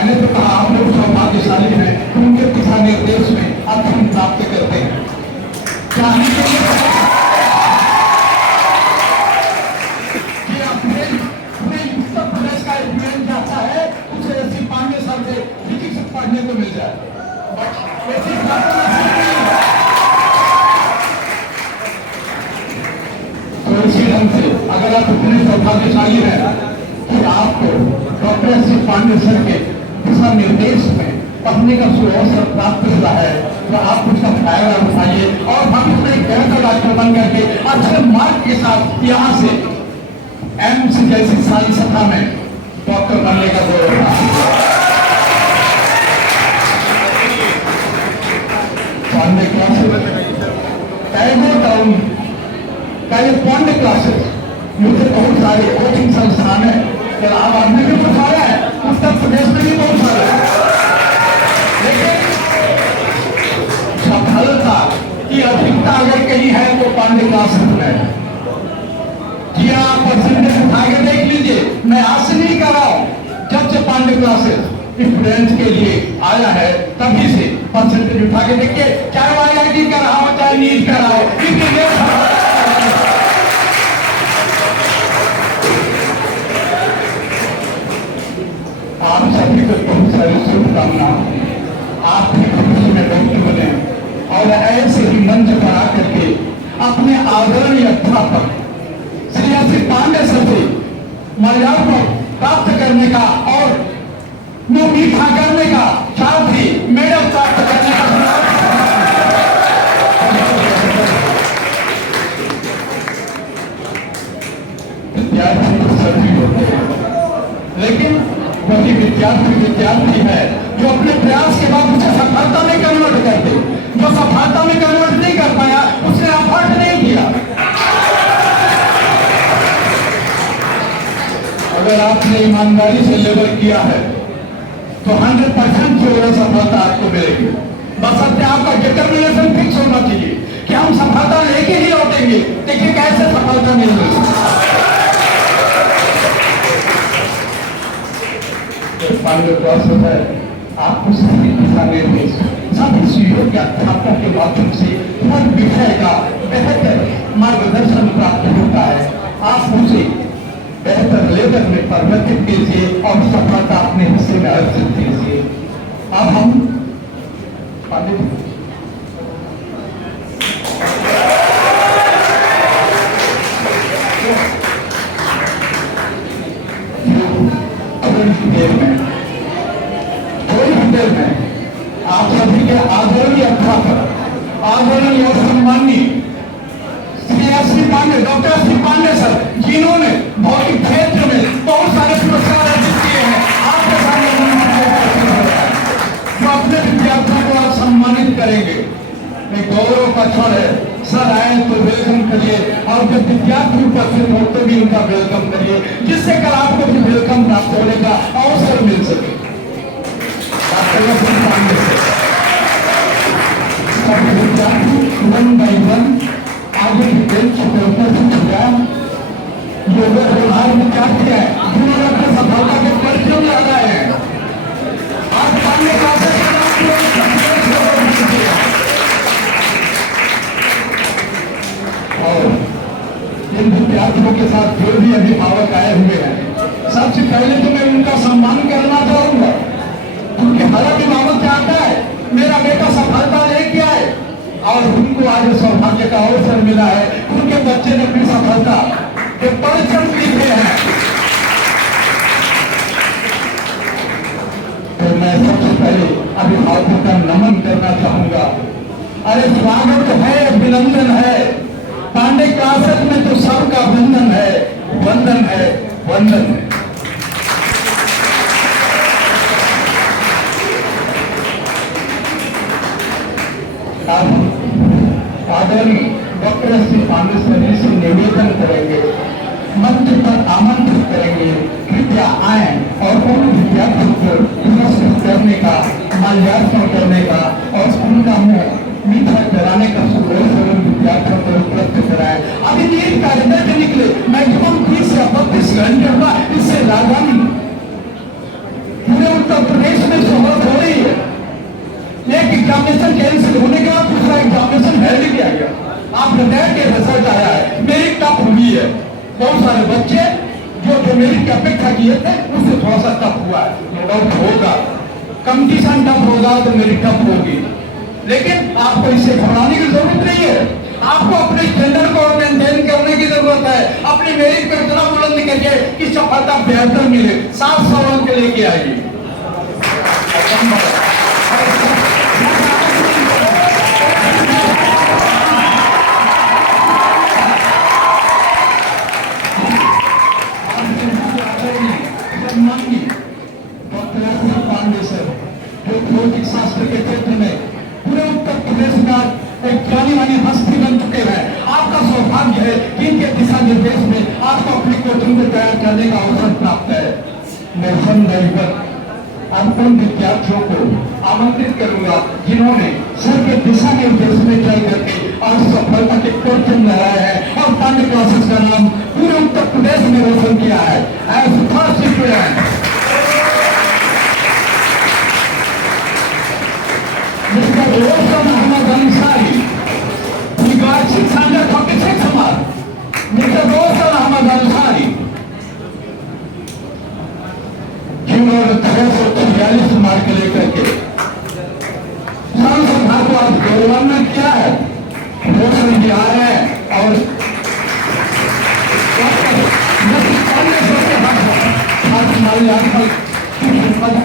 मैंने तो कहा आप लोग सौभाग्यशाली हैं, उनके दिशा निर्देश में अब हम प्राप्त करते हैं। चाहने के लिए कि अपने पूरे उत्तर प्रदेश का एडमिशन जाता है, उसे एससी पांडे सर से फिजिक्स पढ़ने को मिल जाए। तो इसी ढंग से अगर आप इतने सौभाग्यशाली हैं कि आपको doctor S C Pandey sir के दिशा निर्देश में पढ़ने का सुअवसर प्राप्त हुआ है, तो आप उसका फायदा उठाइए और भविष्य में बेहतर डॉक्टर बन करके अच्छे मार्क के साथ यहाँ से एम्स जैसी सारी सभा में डॉक्टर बनने का पढ़ने क्लासेस मुझे बहुत सारे कोचिंग संस्थान है, इलाहाबाद में भी बहुत सारे हैं, उत्तर प्रदेश में भी बहुत सारे हैं, लेकिन सफलता की अधिकता अगर कहीं है तो पांडे क्लासेस में। जी आप परसेंटेज उठा के देख लीजिए, मैं आज से नहीं कर रहा हूं, जब से पांडे क्लासेस स्टूडेंट्स के लिए आया है तभी से परसेंटेज उठा के देखिए, चाहे वो IIT कर रहा हो चाहे नीट कर रहा हो, आप सभी को बहुत सारी शुभकामना। आप भी भविष्य में डॉक्टर बने और ऐसे ही मंच पर आकर के अपने आदरणीय अध्यापक Shri S C Pandey sir से मर्यादा प्राप्त करने का और मुंह मीठा करने का, साथ ही मेडल प्राप्त करने का विद्यार्थी सभी होते हैं, लेकिन वही विद्यार्थी है जो अपने प्रयास के बाद उसे सफलता में कन्वर्ट करते, जो सफलता में कन्वर्ट नहीं कर पाया उसने एफर्ट नहीं किया। अगर आपने ईमानदारी से लेबर किया है तो 100% जो है सफलता आपको मिलेगी। बस अब आपका डिटर्मिनेशन फिक्स होना चाहिए कि हम सफलता लेके ही लौटेंगे। देखिए कैसे सफलता मिलेगी। पांडे प्रोसेस है, आपको सभी दिशा निर्देश सभी सहयोग के अध्यापकों के माध्यम से हर विषय का बेहतर मार्गदर्शन प्राप्त होता है। आप उसे बेहतर लेवल में परिवर्तित कीजिए और सफलता अपने हिस्से में अर्जित कीजिए। अब हम पांडे आप सभी के आदरणीय अध्यापक, आदरणीय और सम्मानीय Shri S C Pande, doctor S C Pandey sir, जिन्होंने भौतिक क्षेत्र में बहुत सारे पुरस्कार अर्जित किए हैं, आपके सामने जो अपने विद्यार्थियों को आप सम्मानित करेंगे, एक गौरव का क्षण है। सर आए तो वेलकम करिए और जब विद्यार्थी उपस्थित हो तो भी उनका वेलकम करिए, जिससे कल आपको भी वेलकम प्राप्त होने का अवसर मिल सके। वन बाई वन आगे की बेंच पे उपस्थित हो गया। योगा व्यवहार में क्या किया है, जिन्होंने अपने सफलता के परिचय लगाए हैं। आज पांडे क्लासेस और इन विद्यार्थियों के साथ जो भी अभिभावक आए हुए हैं, सबसे पहले तो मैं उनका सम्मान करना चाहूंगा, क्योंकि हर अभिभावक चाहता है मेरा बेटा सफलता लेके आए और उनको आज सौभाग्य का अवसर मिला है, उनके बच्चे ने अपनी सफलता के परिचय लिखे हैं। तो मैं सबसे पहले अभिभावकों का नमन करना चाहूंगा। अरे स्वागत है, अभिनंदन है, पांडे क्लासेस में तो सबका वंदन है, वंदन है, वंदन है। आदरणीय doctor S C Pandey sir से निवेदन करेंगे, मंच पर आमंत्रित करेंगे, कृपया आए और उन विद्यार्थियों को पुरस्कृत करने का, माल्यार्पण करने का और उनका मुंह मीठा कराने का सुअवसर विद्यार्थियों को उपलब्ध कराए। अभी नीट का रिजल्ट निकले, मैक्सिमम 30 से 32 घंटे हुआ, इससे राजधानी पूरे उत्तर प्रदेश एग्जामिनेशन कैंसिल होने के बाद दूसरा एग्जामिनेशन हेल्ड किया गया। आप बताएं कि रिजल्ट आया है, मेरी टफ हुई है। बहुत सारे बच्चे जो मेरी की अपेक्षा किए थे उससे थोड़ा सा टफ हुआ है, नो डाउट होगा। कंपटीशन टफ होगा तो मेरी टफ होगी, लेकिन आपको इससे घबराने की जरूरत नहीं है। आपको अपने स्टैंडर्ड को मेंटेन करने की जरूरत है। अपनी मेरिट को इतना बुलंद करिए कि सफलता बेहतर मिले। 700 अंक लेके आइए। पांडे सर जो भौतिक शास्त्र के क्षेत्र में पूरे उत्तर प्रदेश का एक जानी मानी हस्ती बन चुके हैं। आपका सौभाग्य है कि इनके दिशा निर्देश में आपको अपनी कोचिंग को तैयार करने का अवसर प्राप्त है। मैं अब उन विद्यार्थियों को आमंत्रित करूंगा जिन्होंने सर के दिशा निर्देश में ट्राई करके आज सफलता के कोचिंग लगाए हैं और पांडे क्लासेस का नाम पूरे उत्तर प्रदेश में रोशन किया है। As first student Mr. Roshan Ahmad Ansari, he got 646 marks. Mr. Roshan Ahmad Ansari, जिन्होंने 646 मार्क लेकर के सांसद को आज गौरवान्वित किया है। रोशन जी आ रहे हैं और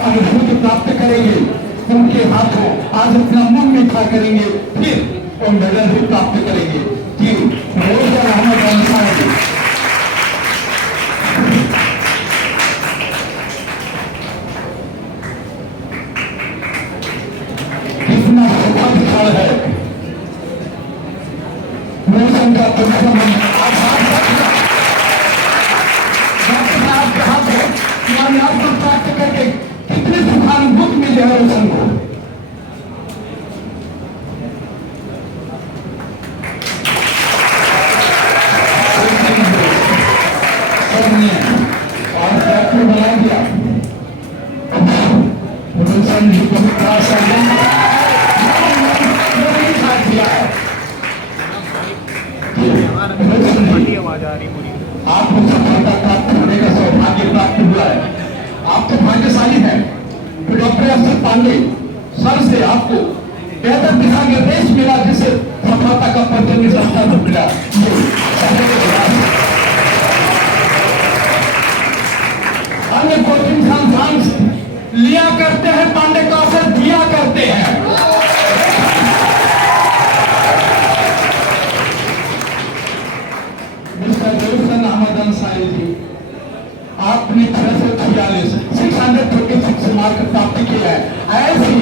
अनुभूति प्राप्त करेंगे। उनके हाथों आज अपना मुंह मीठा करेंगे, फिर वो मेडल भी प्राप्त करेंगे। जी रोशन अहमद अंसारी कितना सौभाग्यशाली है। रोशन का परिश्रम आपके हाथ है, आपको प्राप्त करके कितनी सुखानुभूति मिली है रोशन को। और डॉक्टर बना दिया रोशन जी को आपको सफलता प्राप्त होने का सौभाग्य प्राप्त हुआ है। आप तो भाग्यशाली हैं। डॉक्टर अशोक पांडे सर से आपको बेहतर दिशा निर्देश मिला, जिससे सफलता का पत्र रास्ता मिला। अन्य कोचिंग संस्थान लिया करते हैं, पांडे क्लासेस दिया करते हैं। मिस्टर रोशन अहमद अंसारी जी, आपने 646 मार्क प्राप्त किया है। ऐसी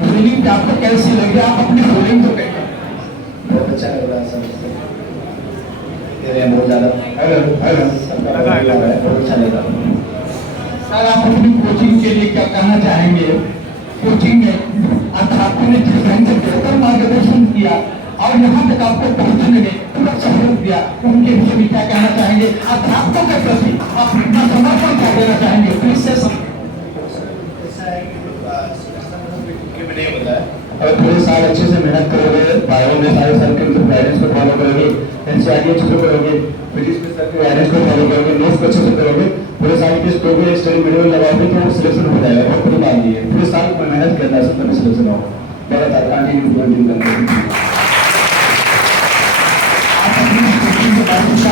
फीलिंग आपको कैसी लगी? आप अपनी फीलिंग तो कहें। बहुत अच्छा लग रहा है सर, बहुत ज्यादा बहुत अच्छा लगा। सर आप अपनी कोचिंग के लिए क्या कहना चाहेंगे? कोचिंग में छात्रों ने जिस ढंग से बेहतर मार्गदर्शन किया और यहाँ तक आपको पहुँचने में पूरा सहयोग दिया, उनके विषय में क्या कहना चाहेंगे? अध्यापकों के प्रति आप अपना समर्पण क्या देना चाहेंगे? प्लीज से और पूरे साल अच्छे से मेहनत करोगे, बायो में सारे सर के गाइडेंस को फॉलो करोगे, एनसीईआरटी अच्छे से करोगे, फिजिक्स में सर के गाइडेंस को फॉलो करोगे, नोट्स को अच्छे से करोगे, पूरे साल की स्टोरी स्टडी वीडियो लगाओगे तो सिलेक्शन हो जाएगा। और पूरी बात ये पूरे साल में मेहनत करना है, तभी सिलेक्शन होगा। बहुत कंटिन्यू करना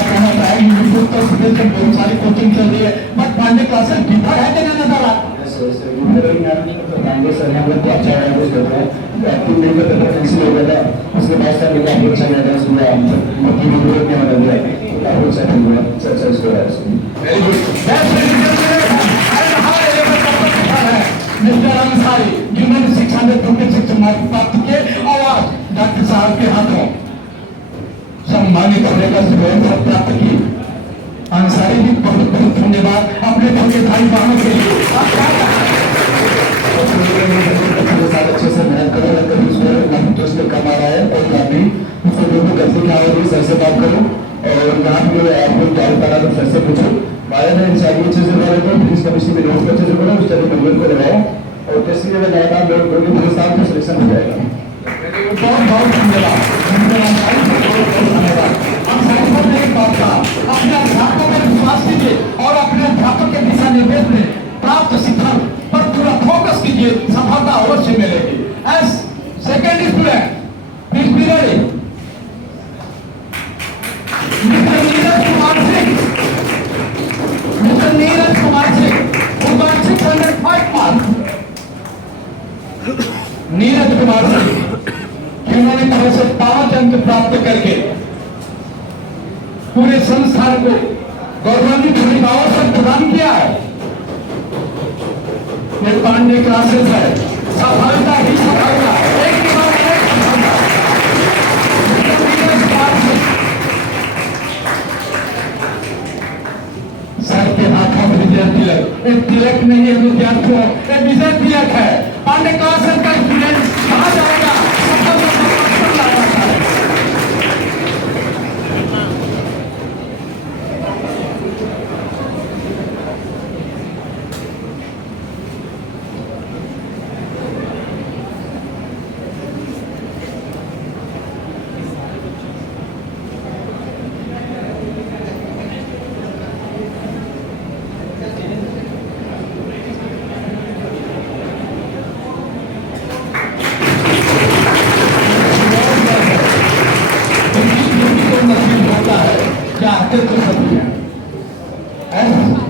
कहना चाहेंगे? उत्तर प्रदेश में बहुत सारी कोचिंग चल रही है, बट पांडे क्लासेस डिफर है कि नजर आ पांडे सर हम लोग तो अच्छा गाइडेंस करते हैं। एक्टिव नहीं करते थे, कैंसिल हो गया था, उसके बाद सर मेरा बहुत अच्छा गाइडेंस हुआ। बाकी में ग्रोथ नहीं होना दिया, काफी अच्छा हुआ। अच्छा इसको वेरी गुड। मिस्टर अंसारी जिन्होंने 626 मार्क प्राप्त किए और आज डॉक्टर साहब के हाथों सम्मानित होने का सुगम प्राप्त की। अंसारी जी बहुत बहुत धन्यवाद अपने छोटे भाई बहनों के लिए। अच्छे से मेहनत करो, कभी उसमें दोस्त कमा रहा है और काफी उसको जो गलती क्या होगी सर से बात करो, और जहाँ भी आपको डाउट करा तो सर से पूछो। बारे में इंसानी अच्छे से करो, तो फिजिक्स केमिस्ट्री में नोट्स अच्छे से करो, उस तरह नंबर को लगाओ और टेस्ट में लगाएगा लोग पूरे साल में सिलेक्शन हो जाएगा। बहुत बहुत धन्यवाद। हम साइंस पर नहीं बात था, अपने अध्यापकों पर विश्वास कीजिए और अपने अध्यापक के दिशा निर्देश में प्राप्त शिक्षा पर पूरा फोकस कीजिए, सफलता अवश्य मिलेगी। S second student please be ready. Mister Neeraj Kumar Singh, mister Neeraj Kumar Singh who got 605 marks। Neeraj Kumar Singh जिन्होंने 652 अंक प्राप्त करके पूरे संस्थान को गौरवान्वित होने का अवसर प्रदान किया है। ये पांडे क्लासेस है, सफलता ही सफलता, एक के बाद एक सफलता। सर के हाथों में विजय तिलक, एक तिलक नहीं है विद्यार्थियों, एक विजय तिलक है। पांडे क्लासेस का स्टूडेंट कहा जाएगा सफलता का पत्थर ला जाता है।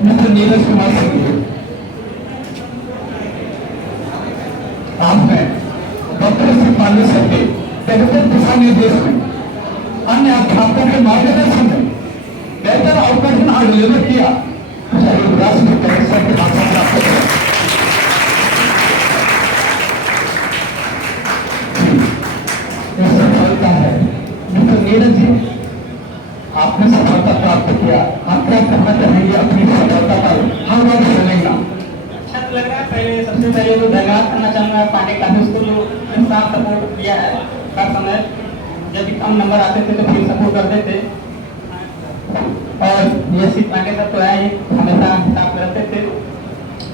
मिस्टर नीरज कुमार सिंह, आपने डॉक्टर श्री पांडे सर के बेहतर दिशा निर्देश में, अन्य अध्यापकों के मार्गदर्शन में बेहतर आउटकम हार्ड डिलीवर किया। राष्ट्र सर के भाषण प्राप्त किया। सफलता है मिस्टर नीरज जी, आपने सफलता प्राप्त किया। आप क्या कहना चाहेंगे अपनी सफलता पर? हर बार चलेगा। अच्छा तो लग रहा है। सबसे पहले तो धन्यवाद करना चाहूँगा पांडे क्लासेस को, जो साथ सपोर्ट किया है। हर समय जब भी कम नंबर आते थे तो फिर सपोर्ट करते थे, और ये सी पांडे सर तो है ही, हमेशा साथ रहते थे,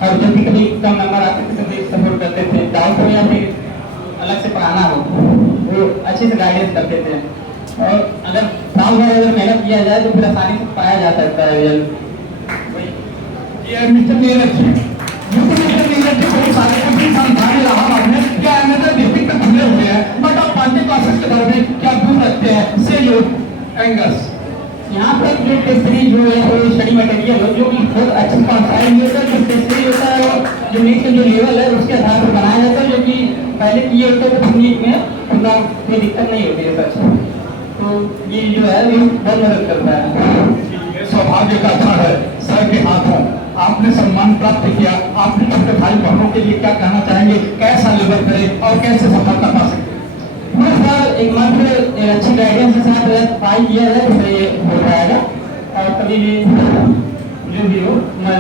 और जब भी कभी कम नंबर आते थे तो फिर सपोर्ट करते थे। डाउट हो या फिर अलग से पढ़ाना हो, वो अच्छे से गाइडेंस करते थे। और अगर साल भर अगर मेहनत किया जाए तो फिर आसानी से पाया जा सकता है result. Mister Neeraj ji, mister Neeraj ji बहुत सारे संस्थान इलाहाबाद में क्या अनदर डिस्ट्रिक्ट में खुले हुए हैं, बट आप पांडे क्लासेस के बारे में क्या दूर रखते हैं से योर एंगल्स? यहाँ पर जो टेस्टरी जो है वो स्टडी मटेरियल हो, जो कि बहुत अच्छी कॉन्साइड होता है। जो टेस्टरी होता है वो जो नीचे जो लेवल है उसके आधार पर बनाया जाता है, जो कि पहले किए होते हैं तो नीट में उतना कोई दिक्कत नहीं होती है सच। तो ये जो है ये बहुत मदद करता है। सौभाग्य का क्षण है, सर के हाथों आपने सम्मान प्राप्त किया। आपने छोटे भाई बहनों के लिए क्या कहना चाहेंगे? कैसा लेवल करें और कैसे सफलता पा सकते? बस सर एक मंथ एक अच्छी गाइडेंस के साथ पाई किया जाए तो ये हो जाएगा। और कभी भी जो भी हो मैं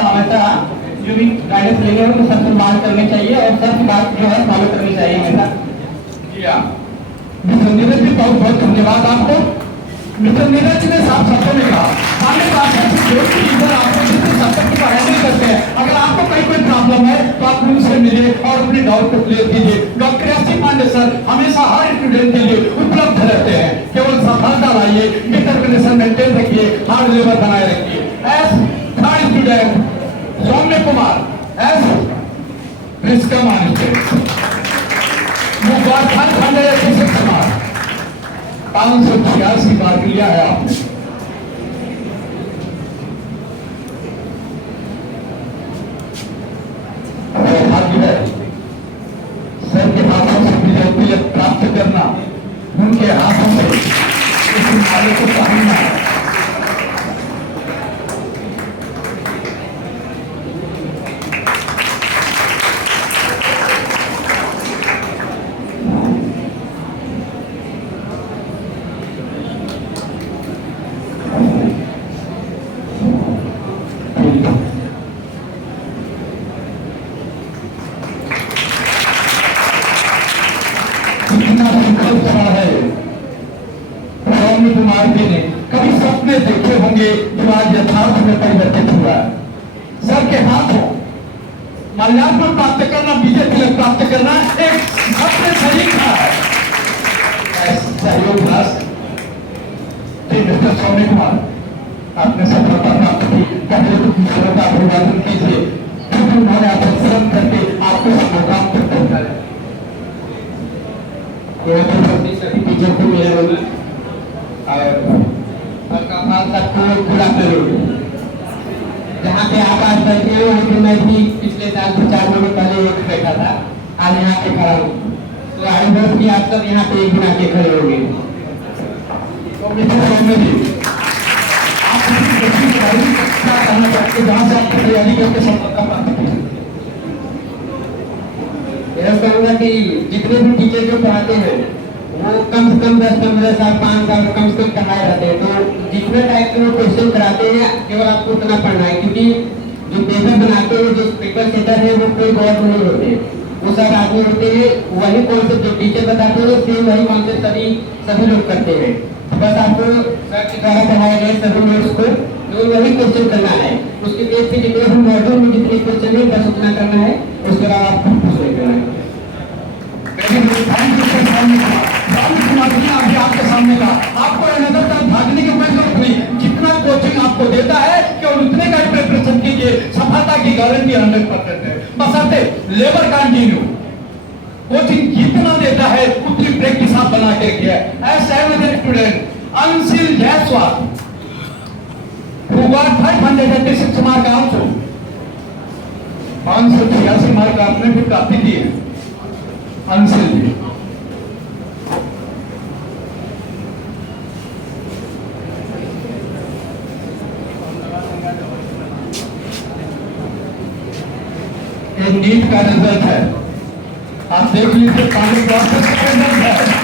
हमेशा जो भी गाइडेंस लेंगे तो सबसे बात करनी चाहिए, और सबकी बात जो है फॉलो करनी चाहिए हमेशा। मिस्टर नीरज जी बहुत बहुत धन्यवाद आपको। मिस्टर नीरज जी ने साफ शब्दों में कहा, हमारे पास जो भी टीचर आपको जितने सब्जेक्ट की पढ़ाई नहीं करते हैं, अगर आपको कहीं कोई प्रॉब्लम है तो आप उनसे मिलिए और अपने डाउट को क्लियर कीजिए। Doctor S C Pandey sir हमेशा हर स्टूडेंट के लिए उपलब्ध रहते हैं। केवल सफलता लाइए, डिटर्मिनेशन मेंटेन रखिए, हार्ड लेवल बनाए रखिए। एस थर्ड स्टूडेंट सौम्य कुमार, एस रिस्का मानिके, वो बार 586 बार लिया है आपने। सौभाग्य है सर के हाथों से विजय तिलक प्राप्त करना, उनके हाथों से इस माले को पहनना। कुमार जी ने कभी सपने देखे होंगे जो आज यथार्थ में परिवर्तित हुआ है। सर के हाथों माल्यार्पण प्राप्त करना, विजय तिलक प्राप्त करना एक सबसे तरीका है। सहयोग जी मिस्टर सौम्य कुमार, आपने सफलता प्राप्त की, पहले तो ईश्वर का अभिवादन कीजिए क्योंकि उन्होंने आपको श्रम करके आपको इस मुकाम तक पहुंचाया। सभी टीचर को मेरा और सबको पूरा करो। जहाँ पे आप आज बैठे हो वहीं पे मैं भी पिछले साल 4 महीने पहले एक बैठा था, आज यहाँ पे खड़ा हूँ। तो आई होप कि आप सब यहाँ पे एक दिन आके खड़े होंगे। तो मिस्टर सौम्य जी, आप क्या कहना चाहते हैं जहाँ से आपकी तैयारी करके सफलता प्राप्त की? यह कहूँगा कि जितने भी टीचर जो पढ़ाते हैं वो कम से कम 10-15 साल 5 साल कम से कम पढ़ाए रहते हैं। तो जितने टाइप के वो क्वेश्चन कराते हैं केवल आपको उतना पढ़ना है, क्योंकि जो पेपर बनाते हैं, जो पेपर सेटर है वो कोई गौर नहीं होते, वो सब आदमी होते हैं। वही कॉन्सेप्ट जो टीचर बताते हैं सेम वही कॉन्सेप्ट सभी लोग करते हैं। बस आपको सर के द्वारा पढ़ाए गए सभी नोट्स को जो वही क्वेश्चन करना है, उसके बेस पे जितने भी मॉड्यूल में जितने क्वेश्चन है बस उतना करना है, उसके अलावा आपको कुछ नहीं करना है। अभी आपके सामने का आपको नजर तक भागने की कोई जरूरत नहीं, जितना कोचिंग आपको देता है केवल उतने का प्रिपरेशन कीजिए, सफलता की गारंटी 100% है। बशर्ते लेबर कंटिन्यू कोचिंग जितना देता है उतनी प्रैक्टिस आप बना के रखिए। As student Anshil Jaiswal who got 586 mark also, 586 mark आपने भी प्राप्ति की है अंशिल जी। ये नीट का रिजल्ट है, आप देख लीजिए पांडे प्रोसेस का रिजल्ट है।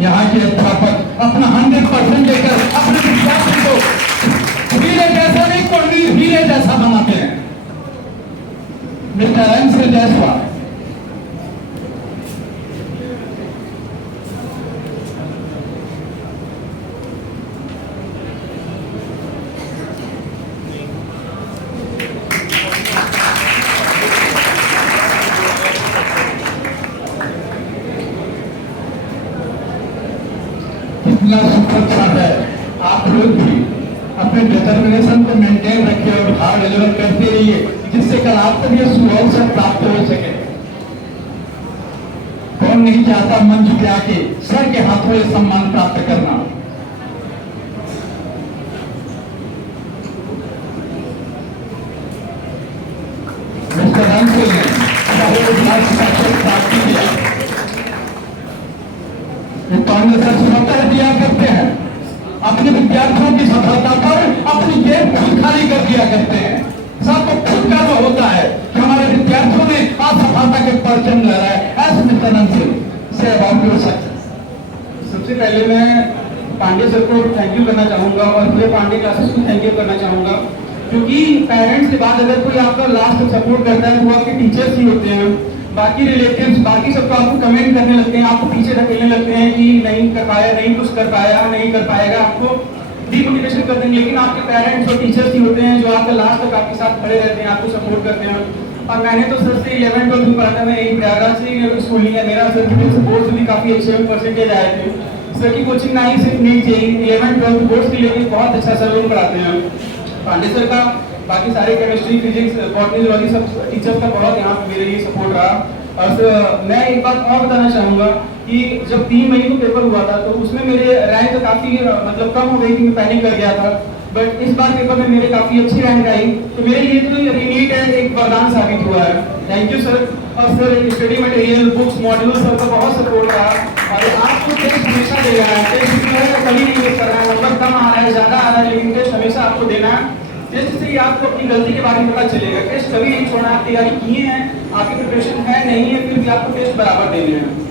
यहाँ के अध्यापक अपना 100% लेकर अपने विद्यार्थी को हीरे जैसा नहीं कोई हीरे जैसा बनाते हैं। मिस्टर अंशिल जायसवाल, इतना सुरक्षा है। आप लोग भी अपने डिटर्मिनेशन को मेंटेन रखिए और हार्ड डिलीवर करते रहिए, जिससे कल आपको भी सुअवसर प्राप्त हो सके। कौन नहीं चाहता मंच पे आके सर के हाथों से सम्मान प्राप्त करना। मिस्टर अंशिल ने प्राप्ति किया, पांडे सर स्वतः दिया करते हैं, अपने विद्यार्थियों की सफलता पर अपनी जेब खुद खाली कर दिया करते हैं। सबको खुद गर्व होता है कि हमारे विद्यार्थियों ने आज सफलता के परचम लहराए। As mister अंशिल say about your success. सबसे पहले मैं पांडे सर को थैंक यू करना चाहूँगा और पूरे पांडे क्लासेस को थैंक यू करना चाहूँगा, क्योंकि पेरेंट्स के बाद अगर कोई आपका लास्ट सपोर्ट करता है तो वो आपके टीचर्स ही होते हैं। बाकी रिलेटिव्स बाकी सबको आपको कमेंट करने लगते हैं, आपको पीछे धकेलने लगते हैं कि नहीं कर पाया, नहीं कुछ कर पाया, नहीं कर पाएगा, आपको डिमोटिवेशन कर देंगे। लेकिन आपके पेरेंट्स और टीचर्स ही होते हैं जो आपके लास्ट तक आपके साथ खड़े रहते हैं, आपको सपोर्ट करते हैं। और मैंने तो सर से 11-12 में पढ़ा था, मैं यही प्रयागराज से स्कूलिंग है मेरा। सर की बोर्ड से भी काफ़ी अच्छे परसेंटेज आए थे। सर की कोचिंग ना ही सिर्फ नीट जेई 11-12 बोर्ड्स के लिए भी बहुत अच्छा सर लोग पढ़ाते हैं। पांडे सर का बाकी सारे केमिस्ट्री, फिजिक्स, बॉटनी, जूलॉजी सब टीचर्स का बहुत यहाँ पे मेरे लिए सपोर्ट रहा। और मैं एक बात और बताना चाहूँगा कि जब 3 मई को पेपर हुआ था तो उसमें मेरे रैंक काफ़ी मतलब कम हो गई थी, मैं पैनिक कर गया था। बट इस बार पेपर में मेरे काफ़ी अच्छी रैंक आई, तो मेरे लिए तो नीट है एक वरदान साबित हुआ है। Thank you sir. और sir study material, books, module सबका बहुत सपोर्ट रहा। और आपको टेस्ट हमेशा दे रहा है, टेस्ट कभी नहीं मिस कर रहा है, नंबर कम आ रहा है, ज़्यादा आ रहा है, लेकिन टेस्ट हमेशा आपको देना है। टेस्ट से ही आपको अपनी गलती के बारे में पता चलेगा। टेस्ट कभी नहीं छोड़ना, आप तैयारी किए हैं, आपकी प्रिपरेशन है नहीं है, फिर भी आपको टेस्ट बराबर देने हैं।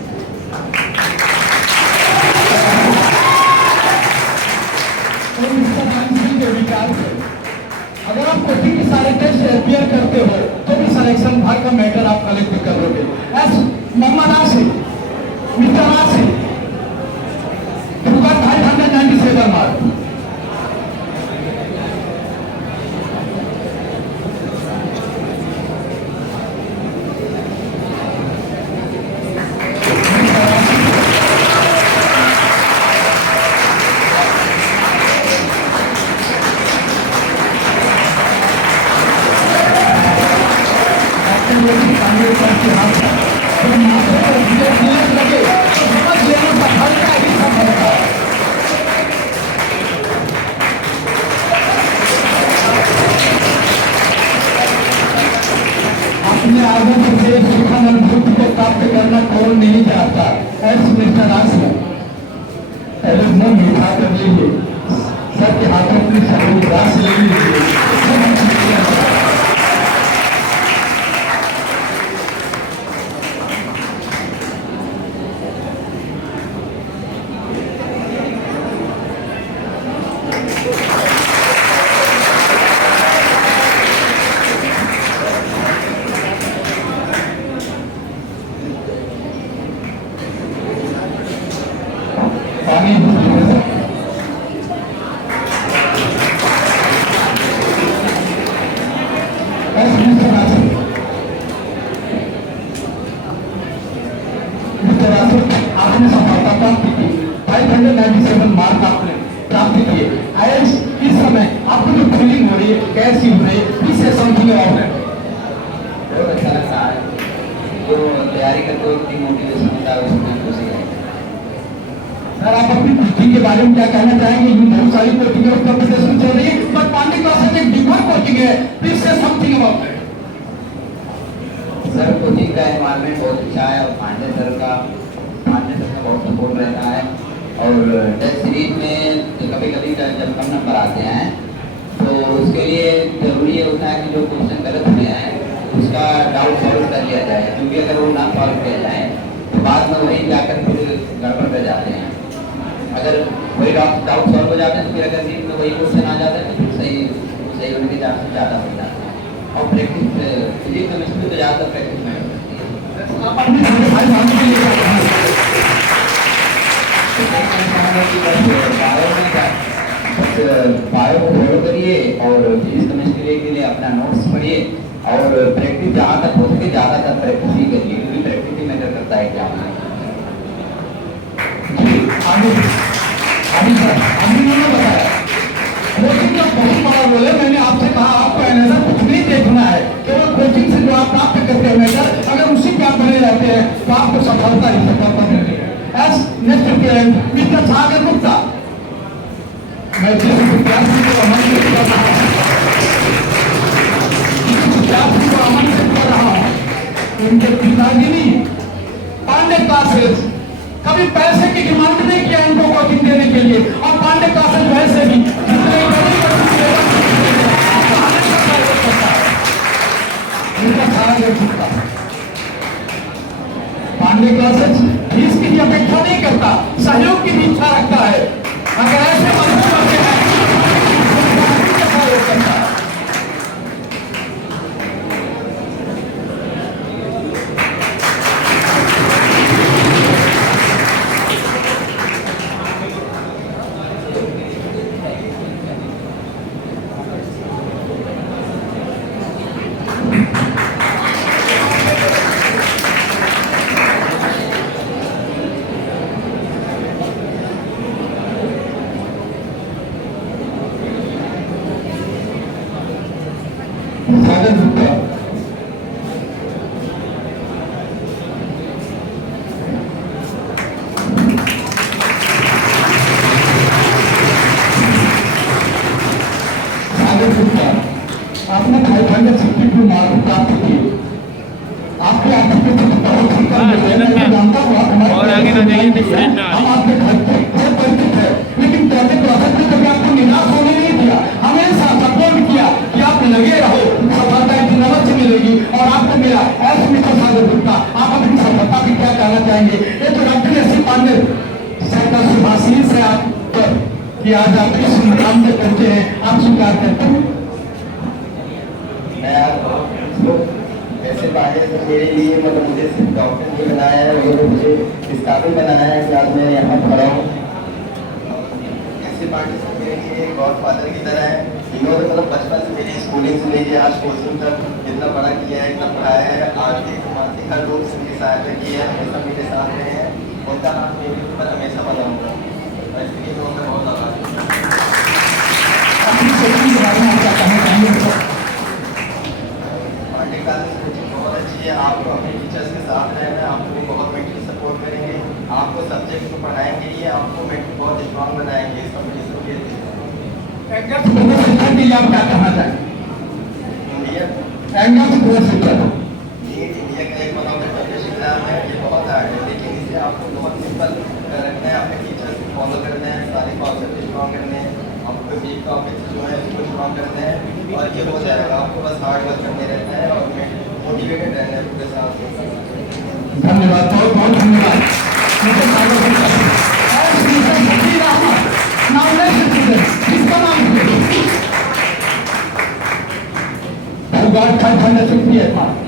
अगर आप कोचिंग के सारे टेस्ट अपियर करते हो तो भी सिलेक्शन भाग का मैटर आप कलेक्ट करोगे। S Mohammad Asif, mister Asif, 597 mark. हाथ है। तो माथे पर तिलक लगे तो समझ लेना सफलता ही सफलता है। अपने आदर्श से सुखम अनुभूति को प्राप्त करना कौन नहीं चाहता। ऐसे मिस्टर रास में पहले मुंह मीठा कर लीजिए, सबके हाथों में सभी रास ले लीजिए। पानी दीजिए। ऐसे मिस्टर रास आपने सफलता प्राप्त की, 597 मार्क आपने प्राप्त किए। आइएल्स इस समय आपको जो फीलिंग हो रही है कैसी हो रही है, इससे समथिंग अबाउट है। बहुत अच्छा लगता है, जो तैयारी करते हो इतनी मोटिवेशन होता है उसमें खुशी है। सर आप अपनी कोचिंग के बारे में क्या कहना चाहेंगे? यूं बहुत सारी कोचिंग उत्तर प्रदेश में चल रही है, पर पांडे क्लासेस एक डिफर कोचिंग है, प्लीज से something about it. Sir coaching का एनवायरनमेंट बहुत अच्छा है और पांडे सर का बहुत सपोर्ट रहता है। और टेस्ट सीरीज में कभी कभी जब कम नंबर आते हैं तो उसके लिए जरूरी होता है कि जो क्वेश्चन गलत हुए हैं उसका डाउट सॉल्व कर लिया जाए, क्योंकि अगर वो ना सॉल्व किया जाए तो बाद में वही जाकर फिर गड़बड़ कर जाते हैं। अगर वही डाउट सॉल्व हो जाते हैं तो फिर अगर नीट में वही क्वेश्चन आ जाता है तो फिर सही होने के चांसेस ज़्यादा हो जाते हैं। और प्रैक्टिस फिजिक्स केमिस्ट्री तो ज़्यादातर प्रैक्टिस में होती है। आप अपने छोटे भाई बहन के लिए क्या कहना बायो को फॉलो करिए और फिजिक्स केमिस्ट्री के लिए अपना नोट्स पढ़िए और प्रैक्टिस जहाँ तक हो सके ज़्यादातर प्रैक्टिस ही करिए, क्योंकि प्रैक्टिस ही मैटर करता है एग्जाम में। आगे अभी सर अभी मैंने बताया कोचिंग का बहुत बड़ा रोल है। मैंने आपसे कहा आपको एनालिसिस कुछ नहीं देखना है, केवल कोचिंग से जो आप प्राप्त करते हैं मैटर, अगर उसी पे आप बने रहते हैं तो आपको सफलता ही सफलता मिलती है। एस नेक्स्ट क्लाइंट मिस्टर सागर गुप्ता, मैं जिस विद्यार्थी को आमंत्रित कर रहा हूँ उनके पिताजी पांडे क्लासेस कभी पैसे की डिमांड नहीं किया इनको कोचिंग देने के लिए, और पांडे क्लासेस वैसे भी पांडे क्लासेस फीस की भी अपेक्षा नहीं करता, सहयोग की भी इच्छा रखता है। अगर ऐसे मजबूत करते हैं सहयोग करता है। सागर गुप्ता, सागर गुप्ता आपने 562 मार्क प्राप्त किए। आपके एप्लीकेशन बहुत ही कम है, मैं जानता हूँ आप हमारे और आगे ना जाइए, next slide में हम आपके घर से परिचित है, लेकिन पहले क्लासेस में कभी आपको निराश होने नहीं दिया, हमेशा सपोर्ट किया कि आप लगे रहो, सफलता इतनी अवश्य मिलेगी और आपको मिला। ऐसे मिस्टर सागर गुप्ता आप अपनी सफलता की क्या कहना चाहेंगे? ये तो doctor S C Pandey sir का शुभाशीष है आप पर कि आज आप इस मुकाम तक पहुंचे हैं, आप स्वीकार करते हैं? मैं ऐसे पाए तो मेरे लिए मतलब मुझे सिर्फ डॉक्टर नहीं बनाया है, वो तो मुझे इस काबिल बनाया है कि आज मैं यहाँ खड़ा हूँ। ऐसे पार्टी से मेरे लिए गॉड फादर की तरह है। इन्होंने मतलब बचपन से मेरी स्कूलिंग से लेके आज कोचिंग तक इतना बड़ा किया है, इतना पढ़ाया है, आर्थिक मानसिक हर रूप से मेरी सहायता की है, हमेशा मेरे साथ रहे हैं। उनका हाथ मेरे ऊपर हमेशा बना होगा, इसलिए मैं उनका बहुत आभारी हूँ। अपनी कोचिंग के बारे में आप क्या कहना चाहेंगे? पार्टी क्लासेस कोचिंग बहुत अच्छी है। आप अपने टीचर सॉन्ग बनाएंगे, इस कंपटीशन के एंगल से शिक्षा के लिए आप क्या कहना चाहेंगे? इंडिया एंगल से शिक्षा इंडिया का एक प्रोग्राम है, ये बहुत हार्ड है, लेकिन इसे आपको बहुत सिंपल रखना है। अपने टीचर्स को फॉलो करना है, सारे कॉन्सेप्ट स्ट्रॉन्ग करने हैं, आपको वीक टॉपिक्स जो है उसको स्ट्रॉन्ग करना है और ये हो जाएगा। आपको बस हार्ड वर्क करने रहना है और मोटिवेटेड रहना है पूरे साल से। धन्यवाद, बहुत बहुत धन्यवाद। मुझे स्वागत है। और speaker Shakeel Ahmad, now next student, किसका नाम है? Who got 568 marks?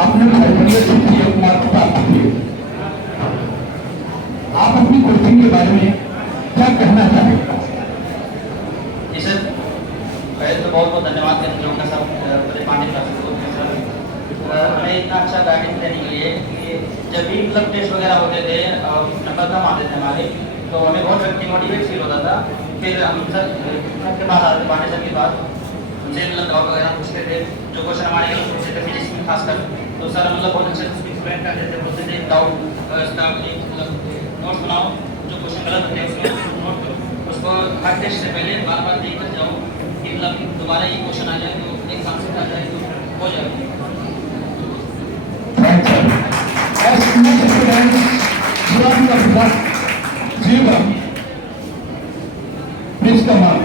आपने 568 मार्क्स प्राप्त किए। आप अपनी कोचिंग के बारे में क्या कहना चाहेंगे? जी सर, पहले तो बहुत बहुत धन्यवाद करते हैं साहब पांडे क्लासेस को सर, हमें इतना अच्छा गाइडेंस देने के लिए कि जब भी मतलब टेस्ट वगैरह होते थे और नंबर कम आते थे हमारे, तो हमें बहुत मोटिवेट फील होता था। फिर हम सर के पास आते थे, पांडे सर के पास, उनसे मतलब डाउट वगैरह पूछते थे, जो क्वेश्चन हमारे पूछते थे फिजिक्स में खासकर, तो सर मतलब बहुत अच्छे से एक्सप्लेन करते थे, बोलते थे डाउट इसका मतलब नोट्स बनाओ, जो क्वेश्चन गलत होते हैं उसको नोट करो, उसको हर टेस्ट से पहले बार बार देख कर जाओ कि मतलब दोबारा ये क्वेश्चन आ जाए तो एक साथ से आ जाए तो हो जाएगा। As next student, Shivaji Abdullah, Jiva, please come on.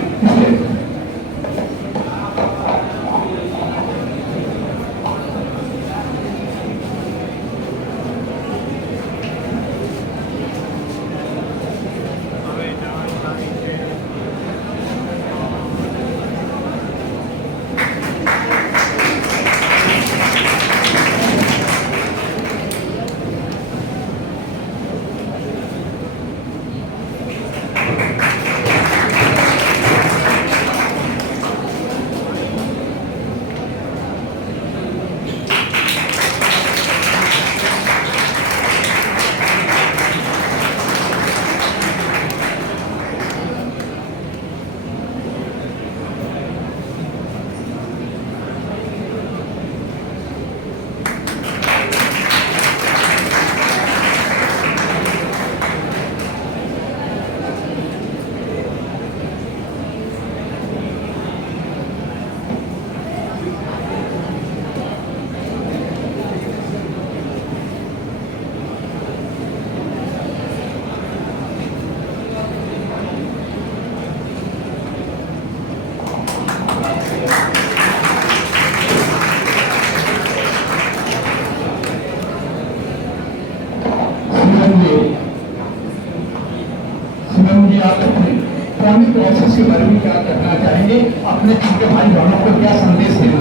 Shivam जी, आप अपने पौने प्रोसेस के बारे में क्या कहना चाहेंगे? अपने छोटे भाई बहनों को क्या संदेश देना?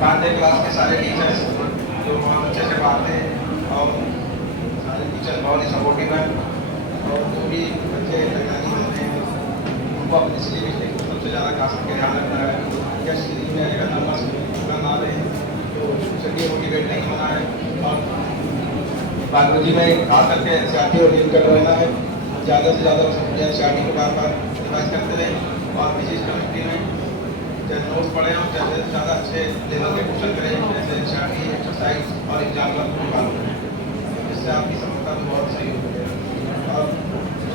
पांडे क्लास के सारे टीचर्स जो बहुत अच्छे से पढ़ाते हैं और सारे टीचर बहुत ही सपोर्टिव हैं और जो भी बच्चे तैयारी करते हैं उनको अपनी सिलेबस में सबसे ज़्यादा खास करके ध्यान रखना है। या सीरीज में अगर नंबर पूरा ना रहे तो चलिए मोटिवेट नहीं होना है। और बायोलॉजी में खास करके एनसीईआरटी और रीड कर रहना है, ज़्यादा से ज़्यादा एनसीईआरटी को बार बार रिवाइज करते रहें और फिजिक्स केमिस्ट्री में चाहे नोट्स पढ़े और ज़्यादा से ज़्यादा अच्छे लेवल के क्वेश्चन करें, जैसे एनसीईआरटी एक्सरसाइज और एग्जाम का निकालो, जिससे आपकी सफलता में बहुत सहयोग होगा। और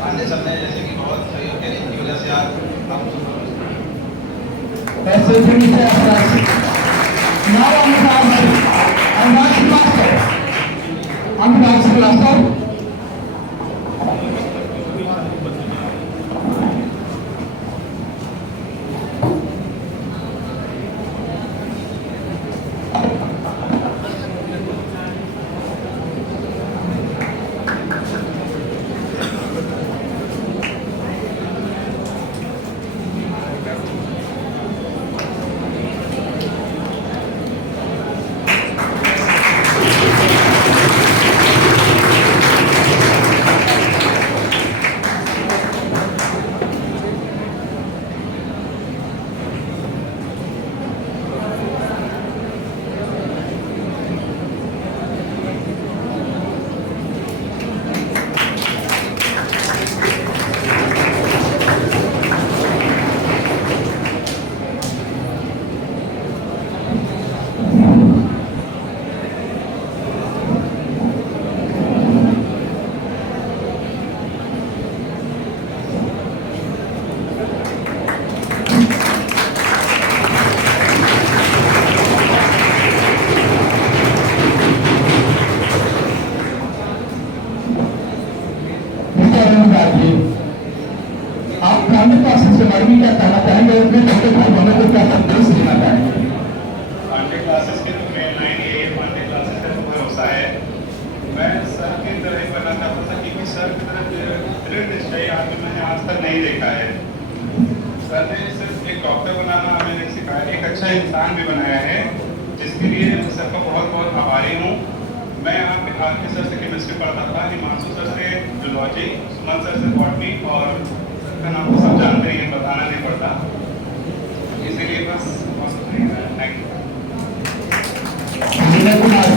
पांडे सर ने जैसे कि बहुत सहयोग किया, जिनकी वजह से आज ऐसे फिर से नाव अनुराग श्रीवास्तव आप ग्रामीण क्लासेस के बारे में क्या कहना चाहेंगे और अपने छोटे भाई बहनों को क्या संदेश देना चाहेंगे? पांडे क्लासेस के तो मेन लाइन ये है, पांडे क्लासेस का जो भरोसा है, मैं सर की तरह बनना चाहता था क्योंकि सर की तरह दृढ़ निश्चय आदमी मैंने आज तक नहीं देखा है। सर ने सिर्फ एक डॉक्टर बनाना हमें नहीं सिखाया, एक अच्छा इंसान भी बनाया है, जिसके लिए सर का बहुत बहुत आभारी हूँ। मैं यहाँ पे आके सर से केमिस्ट्री पढ़ता था, हिमांशु सर से जूलॉजी, सुमन सर से बॉटनी और सर का नाम तो सब जानते हैं, बताना नहीं पड़ता, इसीलिए बस थैंक यू। विनय कुमार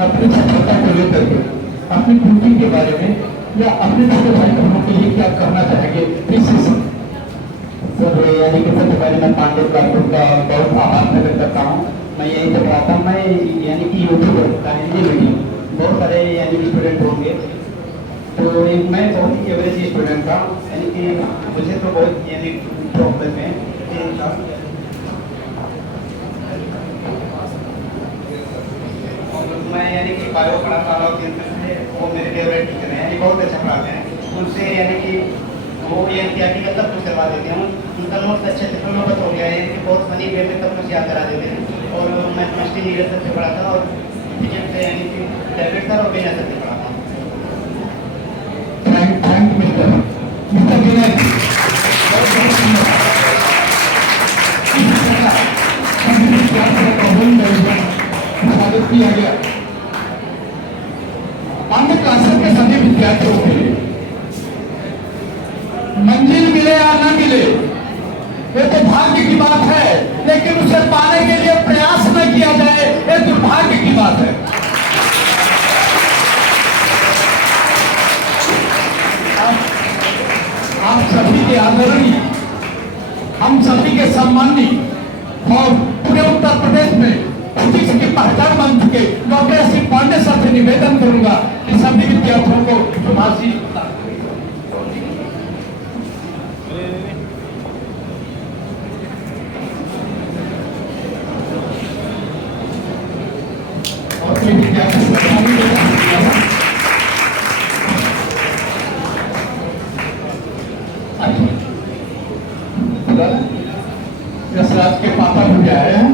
अपनी सफलता को लेकर के अपनी ड्यूटी के बारे में या अपने छोटे भाई बहनों के लिए क्या करना चाहेंगे? सर यानी कि सबसे पहले मैं पांडे क्लासेस का बहुत आभार प्रकट करता हूँ। मैं यही से पढ़ाता हूँ, मैं यानी कि यूट्यूबर का हिंदी मीडियम बहुत सारे यानी कि स्टूडेंट होंगे, तो मैं बहुत ही एवरेज स्टूडेंट था, यानी कि मुझे तो बहुत यानी प्रॉब्लम है। मैं यानी कि बायो पढ़ाता हूँ, वो मेरे फेवरेट टीचर हैं, यानी बहुत अच्छा पढ़ाते हैं। उनसे यानी कि वो यानी कि आर्टिकल सब कुछ करवा देते हैं, उनका नोट्स अच्छे से प्रोलोगत हो गया है, यानी कि बहुत फनी वे में सब कुछ याद करा देते हैं। और मैं केमिस्ट्री नीरज सर से पढ़ाता और फिजिक्स से यानी कि डेविड सर और विनय सर से पढ़ाता हूँ। थैंक मिस्टर विनय, स्वागत किया गया। पांडे क्लासेस के सभी विद्यार्थियों के लिए मंजिल मिले या न मिले ये तो भाग्य की बात है, लेकिन उसे पाने के लिए प्रयास न किया जाए ये दुर्भाग्य की बात है। आप सभी के आदरणीय, हम सभी के सम्माननीय और पूरे उत्तर प्रदेश में फिजिक्स की पहचान बन चुके डॉक्टर श्री पांडे सर से निवेदन करूंगा कि सभी विद्यार्थियों को सुभाष जी और कोई विद्यार्थी सरकारी यशराज के पापा भी आए हैं।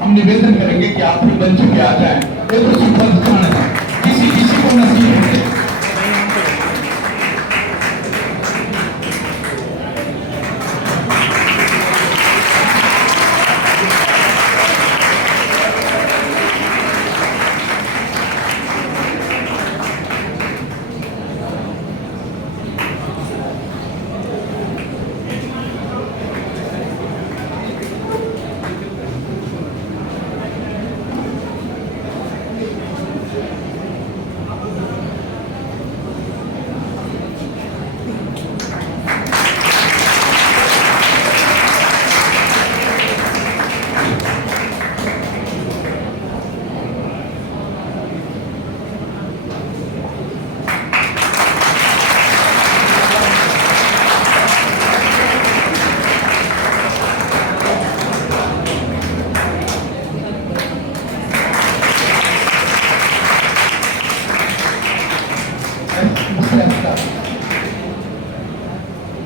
हम निवेदन करेंगे कि आप भी मंच पे आ जाएं। ये तो सुखद क्षण है, किसी किसी को नसीब होते।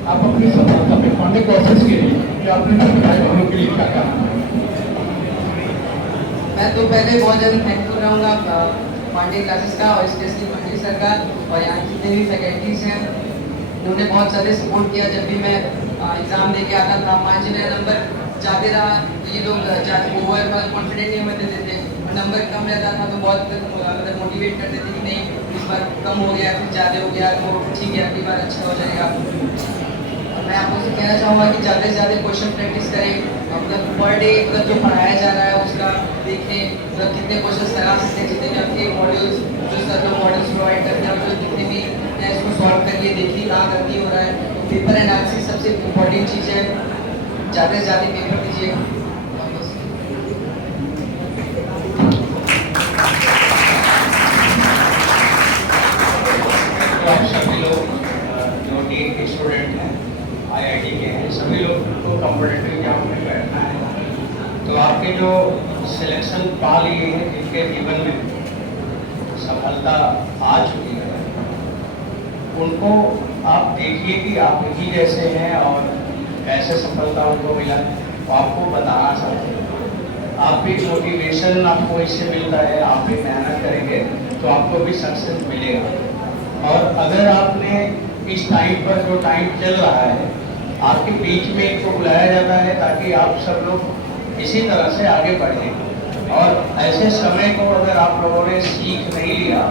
आप अपनी सफलता पे पांडे कोशिश के लिए कि आपने सभी भाई बहनों के लिए क्या कहा? मैं तो पहले बहुत ज़्यादा थैंकफुल रहूँगा पांडे क्लासेस का और स्पेशली पांडे सर का और यहाँ जितने भी फैकल्टीज हैं उन्होंने बहुत ज़्यादा सपोर्ट किया। जब भी मैं एग्ज़ाम दे के आता था 5 नंबर जाते रहा ये लोग ओवर कॉन्फिडेंट नहीं होते थे, नंबर कम रहता था तो बहुत मतलब मोटिवेट करते थे कि नहीं इस बार कम हो गया फिर ज़्यादा हो गया तो ठीक है अगली बार अच्छा हो जाएगा। मैं आपको से कहना चाहूँगा कि ज़्यादा से ज़्यादा क्वेश्चन प्रैक्टिस करें, मतलब पर डे मतलब जो पढ़ाया जा रहा है उसका देखें, मतलब कितने क्वेश्चन लगा सकते हैं, जितने भी आपके मॉड्यूल्स जो सर लोग मॉडल्स प्रोवाइड करते हैं मतलब जितने भी हैं इसको सॉल्व करिए, देखिए कहाँ गलती हो रहा है। पेपर एनालिसिस सबसे इम्पोर्टेंट चीज़ है, ज़्यादा से ज़्यादा पेपर दीजिए। आप सभी लोग जो नीट के स्टूडेंट हैं IIT के हैं सभी लोग को कॉम्पिटिटिव एग्जाम में बैठना है तो आपके जो सिलेक्शन पा लिए हैं जिनके जीवन में सफलता आ चुकी है उनको आप देखिए कि आप ही जैसे हैं और कैसे सफलता उनको मिला तो आपको बताना चाहते हैं। आप भी मोटिवेशन आपको इससे मिलता है, आप भी मेहनत करेंगे तो आपको भी सक्सेस मिलेगा। और अगर आपने इस टाइम पर जो टाइम चल रहा है आपके बीच में इनको बुलाया जाता है ताकि आप सब लोग इसी तरह से आगे बढ़ें और ऐसे समय को अगर आप लोगों ने सीख नहीं लिया,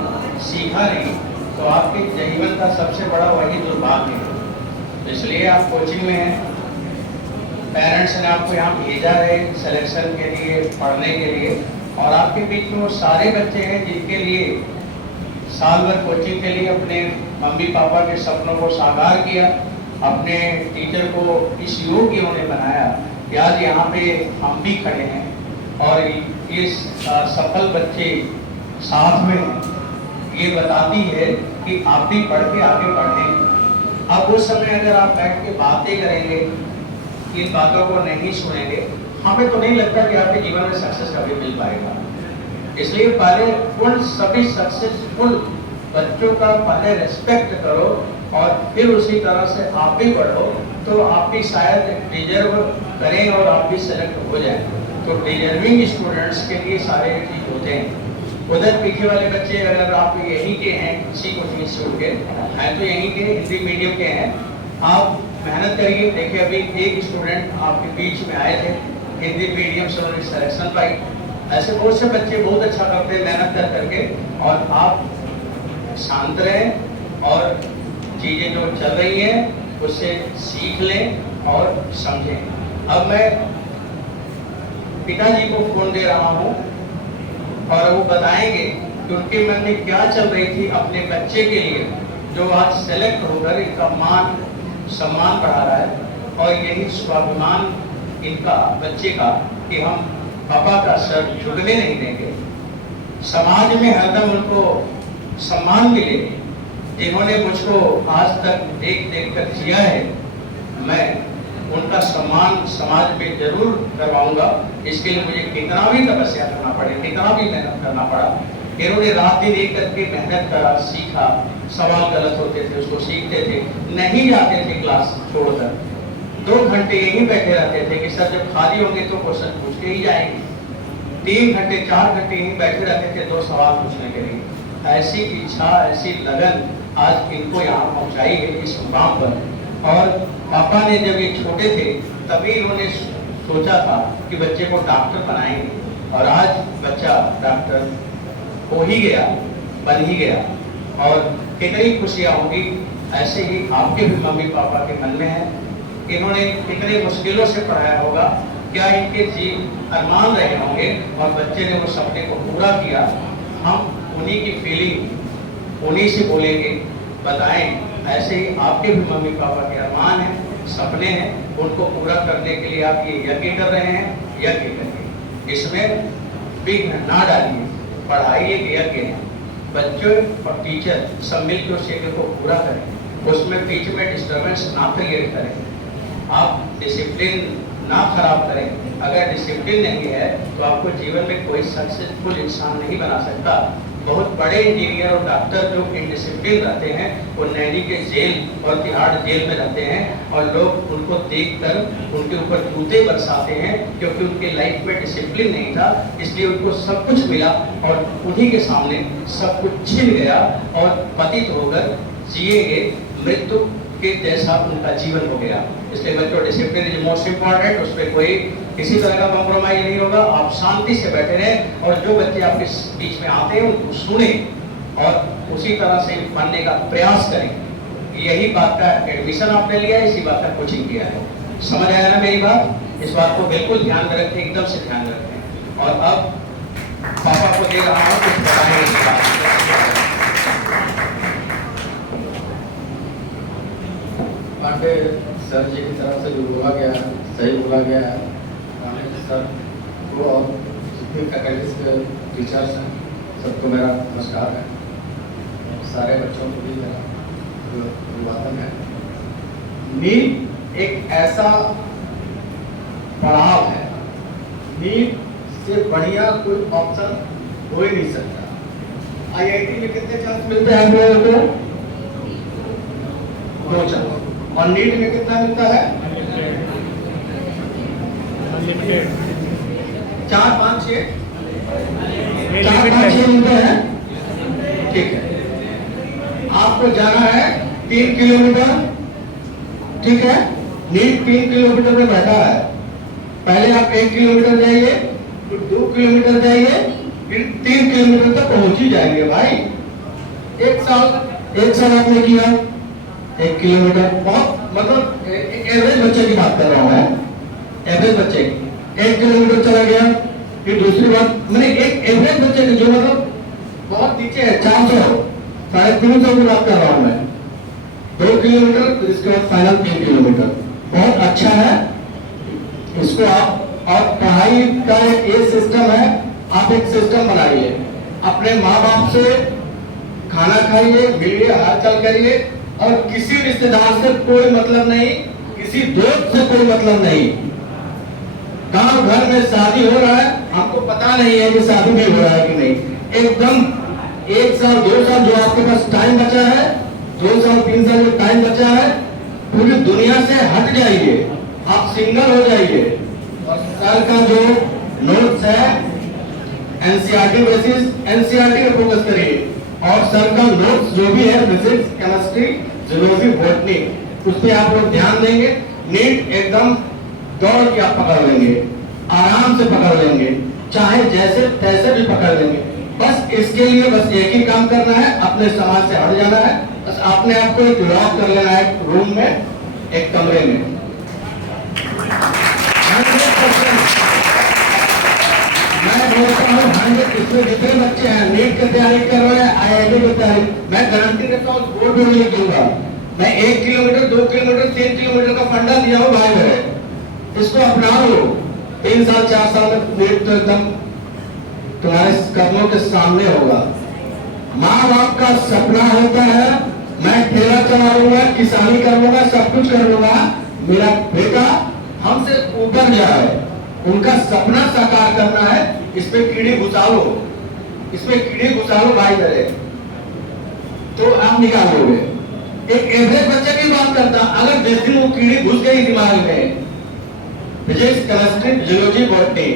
सीखा नहीं तो आपके जीवन का सबसे बड़ा वही दुर्भाग्य है। इसलिए आप कोचिंग में हैं, पेरेंट्स ने आपको यहाँ भेजा है सिलेक्शन के लिए, पढ़ने के लिए और आपके बीच में वो सारे बच्चे हैं जिनके लिए साल भर कोचिंग के लिए अपने मम्मी पापा के सपनों को साकार किया, अपने टीचर को इस योग्य उन्होंने बनाया कि आज यहाँ पे हम भी खड़े हैं और ये सफल बच्चे साथ में हैं। ये बताती है कि आप भी पढ़ के आगे बढ़ें। अब उस समय अगर आप बैठ के बातें करेंगे, इन बातों को नहीं सुनेंगे, हमें तो नहीं लगता कि आपके जीवन में सक्सेस कभी मिल पाएगा। इसलिए पहले उन सभी सक्सेसफुल बच्चों का पहले रिस्पेक्ट करो और फिर उसी तरह से आप भी बढ़ो तो आप भी शायद डिजर्व करें और आप भी सेलेक्ट हो जाए। तो डिजर्विंग स्टूडेंट्स के लिए सारे चीज होते हैं। उधर पीछे वाले बच्चे अगर आप यहीं के हैं, किसी कोचिंग इंस्टीट्यूट के हैं तो यहीं के हिंदी मीडियम के हैं, आप मेहनत करिए। देखिए अभी एक स्टूडेंट आपके बीच में आए थे, हिंदी मीडियम से उन्होंने सिलेक्शन पाई। ऐसे बहुत से बच्चे बहुत अच्छा करते हैं मेहनत कर करके, और आप शांत रहें और चीज़ें जो चल रही हैं उससे सीख लें और समझें। अब मैं पिताजी को फोन दे रहा हूँ और वो बताएंगे कि उनके मन में क्या चल रही थी अपने बच्चे के लिए जो आज सेलेक्ट होकर इनका मान सम्मान बढ़ा रहा है और यही स्वाभिमान इनका बच्चे का कि हम पापा का सर झुकने नहीं देंगे। समाज में हरदम उनको सम्मान मिले, जिन्होंने मुझको आज तक देख देख कर जिया है, मैं उनका सम्मान समाज में जरूर करवाऊंगा। इसके लिए मुझे कितना भी तपस्या करना पड़े, कितना भी मेहनत करना पड़ा। इन्होंने रात दिन एक करके मेहनत करा, सीखा, सवाल गलत होते थे उसको सीखते थे, नहीं जाते थे क्लास छोड़कर, 2 घंटे यहीं बैठे रहते थे कि सर जब खाली होंगे तो क्वेश्चन पूछ के ही जाएंगे। 3 घंटे 4 घंटे यहीं बैठे रहते थे 2 सवाल पूछने के लिए। ऐसी इच्छा, ऐसी लगन आज इनको यहाँ पहुँचाई है इस मुकाम पर। और पापा ने जब ये छोटे थे तभी इन्होंने सोचा था कि बच्चे को डॉक्टर बनाएंगे, और आज बच्चा डॉक्टर हो ही गया, बन ही गया। और कितनी खुशियाँ होंगी, ऐसे ही आपके भी मम्मी पापा के मन में है। इन्होंने कितने मुश्किलों से पढ़ाया होगा, क्या इनके अरमान रहे होंगे, और बच्चे ने वो सपने को पूरा किया। हम उन्हीं की फीलिंग उन्हीं से बोलेंगे, बताएं। ऐसे ही आपके भी मम्मी पापा के अरमान हैं, सपने हैं, उनको पूरा करने के लिए आप ये यज्ञ कर रहे हैं। यज्ञ करिए, इसमें विघ्न ना डालिए, पढ़ाई एक यज्ञ है। बच्चों और टीचर सब मिलकर उस यज्ञ को पूरा करें, उसमें बीच में डिस्टर्बेंस ना क्रिएट करें, आप डिसिप्लिन ना खराब करें। अगर डिसिप्लिन नहीं है तो आपको जीवन में कोई सक्सेसफुल इंसान नहीं बना सकता। बहुत बड़े इंजीनियर और डॉक्टर जो इनडिसिप्लिन रहते हैं वो नैनी के जेल और तिहाड़ जेल में रहते हैं, और लोग उनको देखकर उनके ऊपर जूते बरसाते हैं, क्योंकि उनके लाइफ में डिसिप्लिन नहीं था। इसलिए उनको सब कुछ मिला और उन्हीं के सामने सब कुछ छिन गया, और पतित होकर जिएंगे मृत्यु के जैसा उनका जीवन हो गया। इसलिए बच्चों, डिसिप्लिन इज मोस्ट इम्पॉर्टेंट, उस पर कोई किसी तरह का कॉम्प्रोमाइज नहीं होगा। आप शांति से बैठे रहें, और जो बच्चे आपके बीच में आते हैं उनको सुने और उसी तरह से पढ़ने का प्रयास करें। यही बात का एडमिशन आपने लिया है, इसी बात का कोचिंग किया है। समझ आया ना मेरी बात? इस बात को बिल्कुल ध्यान में रखें, एकदम से ध्यान रखें। और अब पापा को दे रहा हूँ कुछ बताएंगे इस बात। पांडे सर जी की तरफ से जो बोला गया है, सही बोला गया है। पांडे सर को और जितने फैकल्टीज के टीचर्स हैं सबको मेरा नमस्कार है। सारे बच्चों को भी मेरा अभिवादन है। नीट एक ऐसा पड़ाव है, नीट से बढ़िया कोई ऑप्शन हो ही नहीं सकता। IIT में कितने चांस मिलते हैं हम लोगों को? 2 चांस। और नीट में कितना मिलता है? 4, 5, 6 मिलते हैं। ठीक है, आपको जाना है 3 किलोमीटर, ठीक है। नीट 3 किलोमीटर में बैठा है। पहले आप 1 किलोमीटर जाइए, फिर 2 किलोमीटर जाइए, फिर 3 किलोमीटर तक पहुंच ही जाएंगे भाई। 1 साल आपने किया 1 किलोमीटर, बहुत मतलब एवरेज बच्चे की बात कर रहा हूँ मैं। एवरेज बच्चे 1 किलोमीटर चला गया, फिर दूसरी बात मैंने एक एवरेज बच्चे की जो मतलब बहुत नीचे है 400 350 की बात कर रहा हूँ मैं। 2 किलोमीटर, फिर इसके बाद फाइनल 3 किलोमीटर, बहुत अच्छा है। इसको आप, और पढ़ाई का ये सिस्टम है, आप एक सिस्टम बनाइए, अपने माँ बाप से खाना खाइए, मिलिए, हालचाल करिए, और किसी रिश्तेदार से कोई मतलब नहीं, किसी दोस्त से कोई मतलब नहीं। गांव घर में शादी हो रहा है, आपको पता नहीं है कि शादी भी हो रहा है कि नहीं। एकदम 1 साल 2 साल जो आपके पास टाइम बचा है, 2 साल 3 साल जो टाइम बचा है, पूरी दुनिया से हट जाइए, आप सिंगल हो जाइए। और सर का जो नोट्स है NCERT बेसिस, NCERT पे फोकस करिए, और सर का नोट्स जो भी है फिजिक्स, केमिस्ट्री, जूलॉजी, बॉटनी, उस पर आप लोग ध्यान देंगे। नीट एकदम दौड़ के आप पकड़ लेंगे, आराम से पकड़ लेंगे, चाहे जैसे तैसे भी पकड़ लेंगे। बस इसके लिए बस एक ही काम करना है, अपने समाज से हट जाना है। बस अपने आप को एक लॉक कर लेना है, एक रूम में, एक कमरे में। 100% मैं बोलता हूँ 100, इसमें जितने बच्चे हैं नीट की तैयारी कर रहे हैं, IIT की तैयारी, मैं गारंटी देता हूँ बोर्ड में नहीं दूंगा। मैं 1 किलोमीटर 2 किलोमीटर 3 किलोमीटर का फंडा दिया हूँ भाई मेरे, इसको अपना लो। 3 साल 4 साल में नीट तो एकदम तुम्हारे कदमों के सामने होगा। माँ बाप का सपना होता है मैं ठेला चला लूंगा, किसानी कर लूंगा, सब कुछ कर लूंगा, मेरा बेटा हमसे ऊपर जाए। उनका सपना साकार करना है। इस पे कीड़े घुसा लो, इसमें कीड़े घुसा लो भाई मेरे, तो आप निकालोगे। एक एवरेज बच्चे की बात करता, अगर 10 दिन वो कीड़ी घुस गई दिमाग में, physics, chemistry, geology, botany,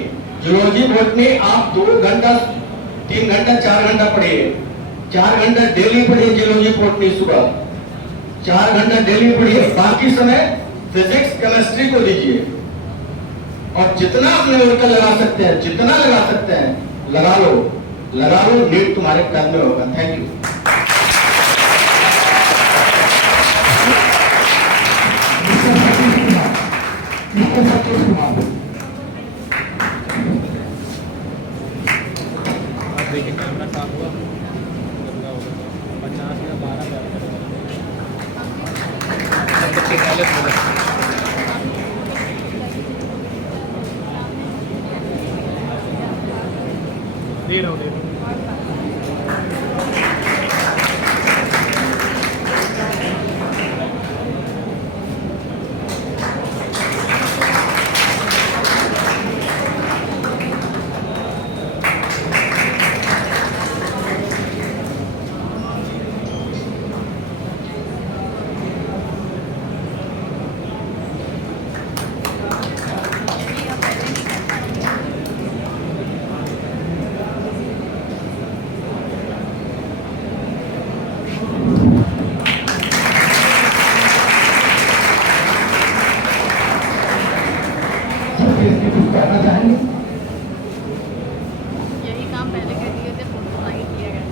geology botany आप 2 घंटा 3 घंटा 4 घंटा पढ़िए, 4 घंटा डेली पढ़िए जियोलॉजी बॉटनी, सुबह 4 घंटा डेली पढ़िए, बाकी समय फिजिक्स केमिस्ट्री को दीजिए। और जितना आप लेवल का लगा सकते हैं, जितना लगा सकते हैं लगा लो, लगा लो, नीट तुम्हारे काम में होगा। Thank you. सतीश कुमार देखिए कैमरा साफ हुआ, गंदा हो गया 50 या 12 दे रहा हूँ। कहना चाहेंगे? यही काम पहले कर दिए थे, फोटो नहीं किया गया था।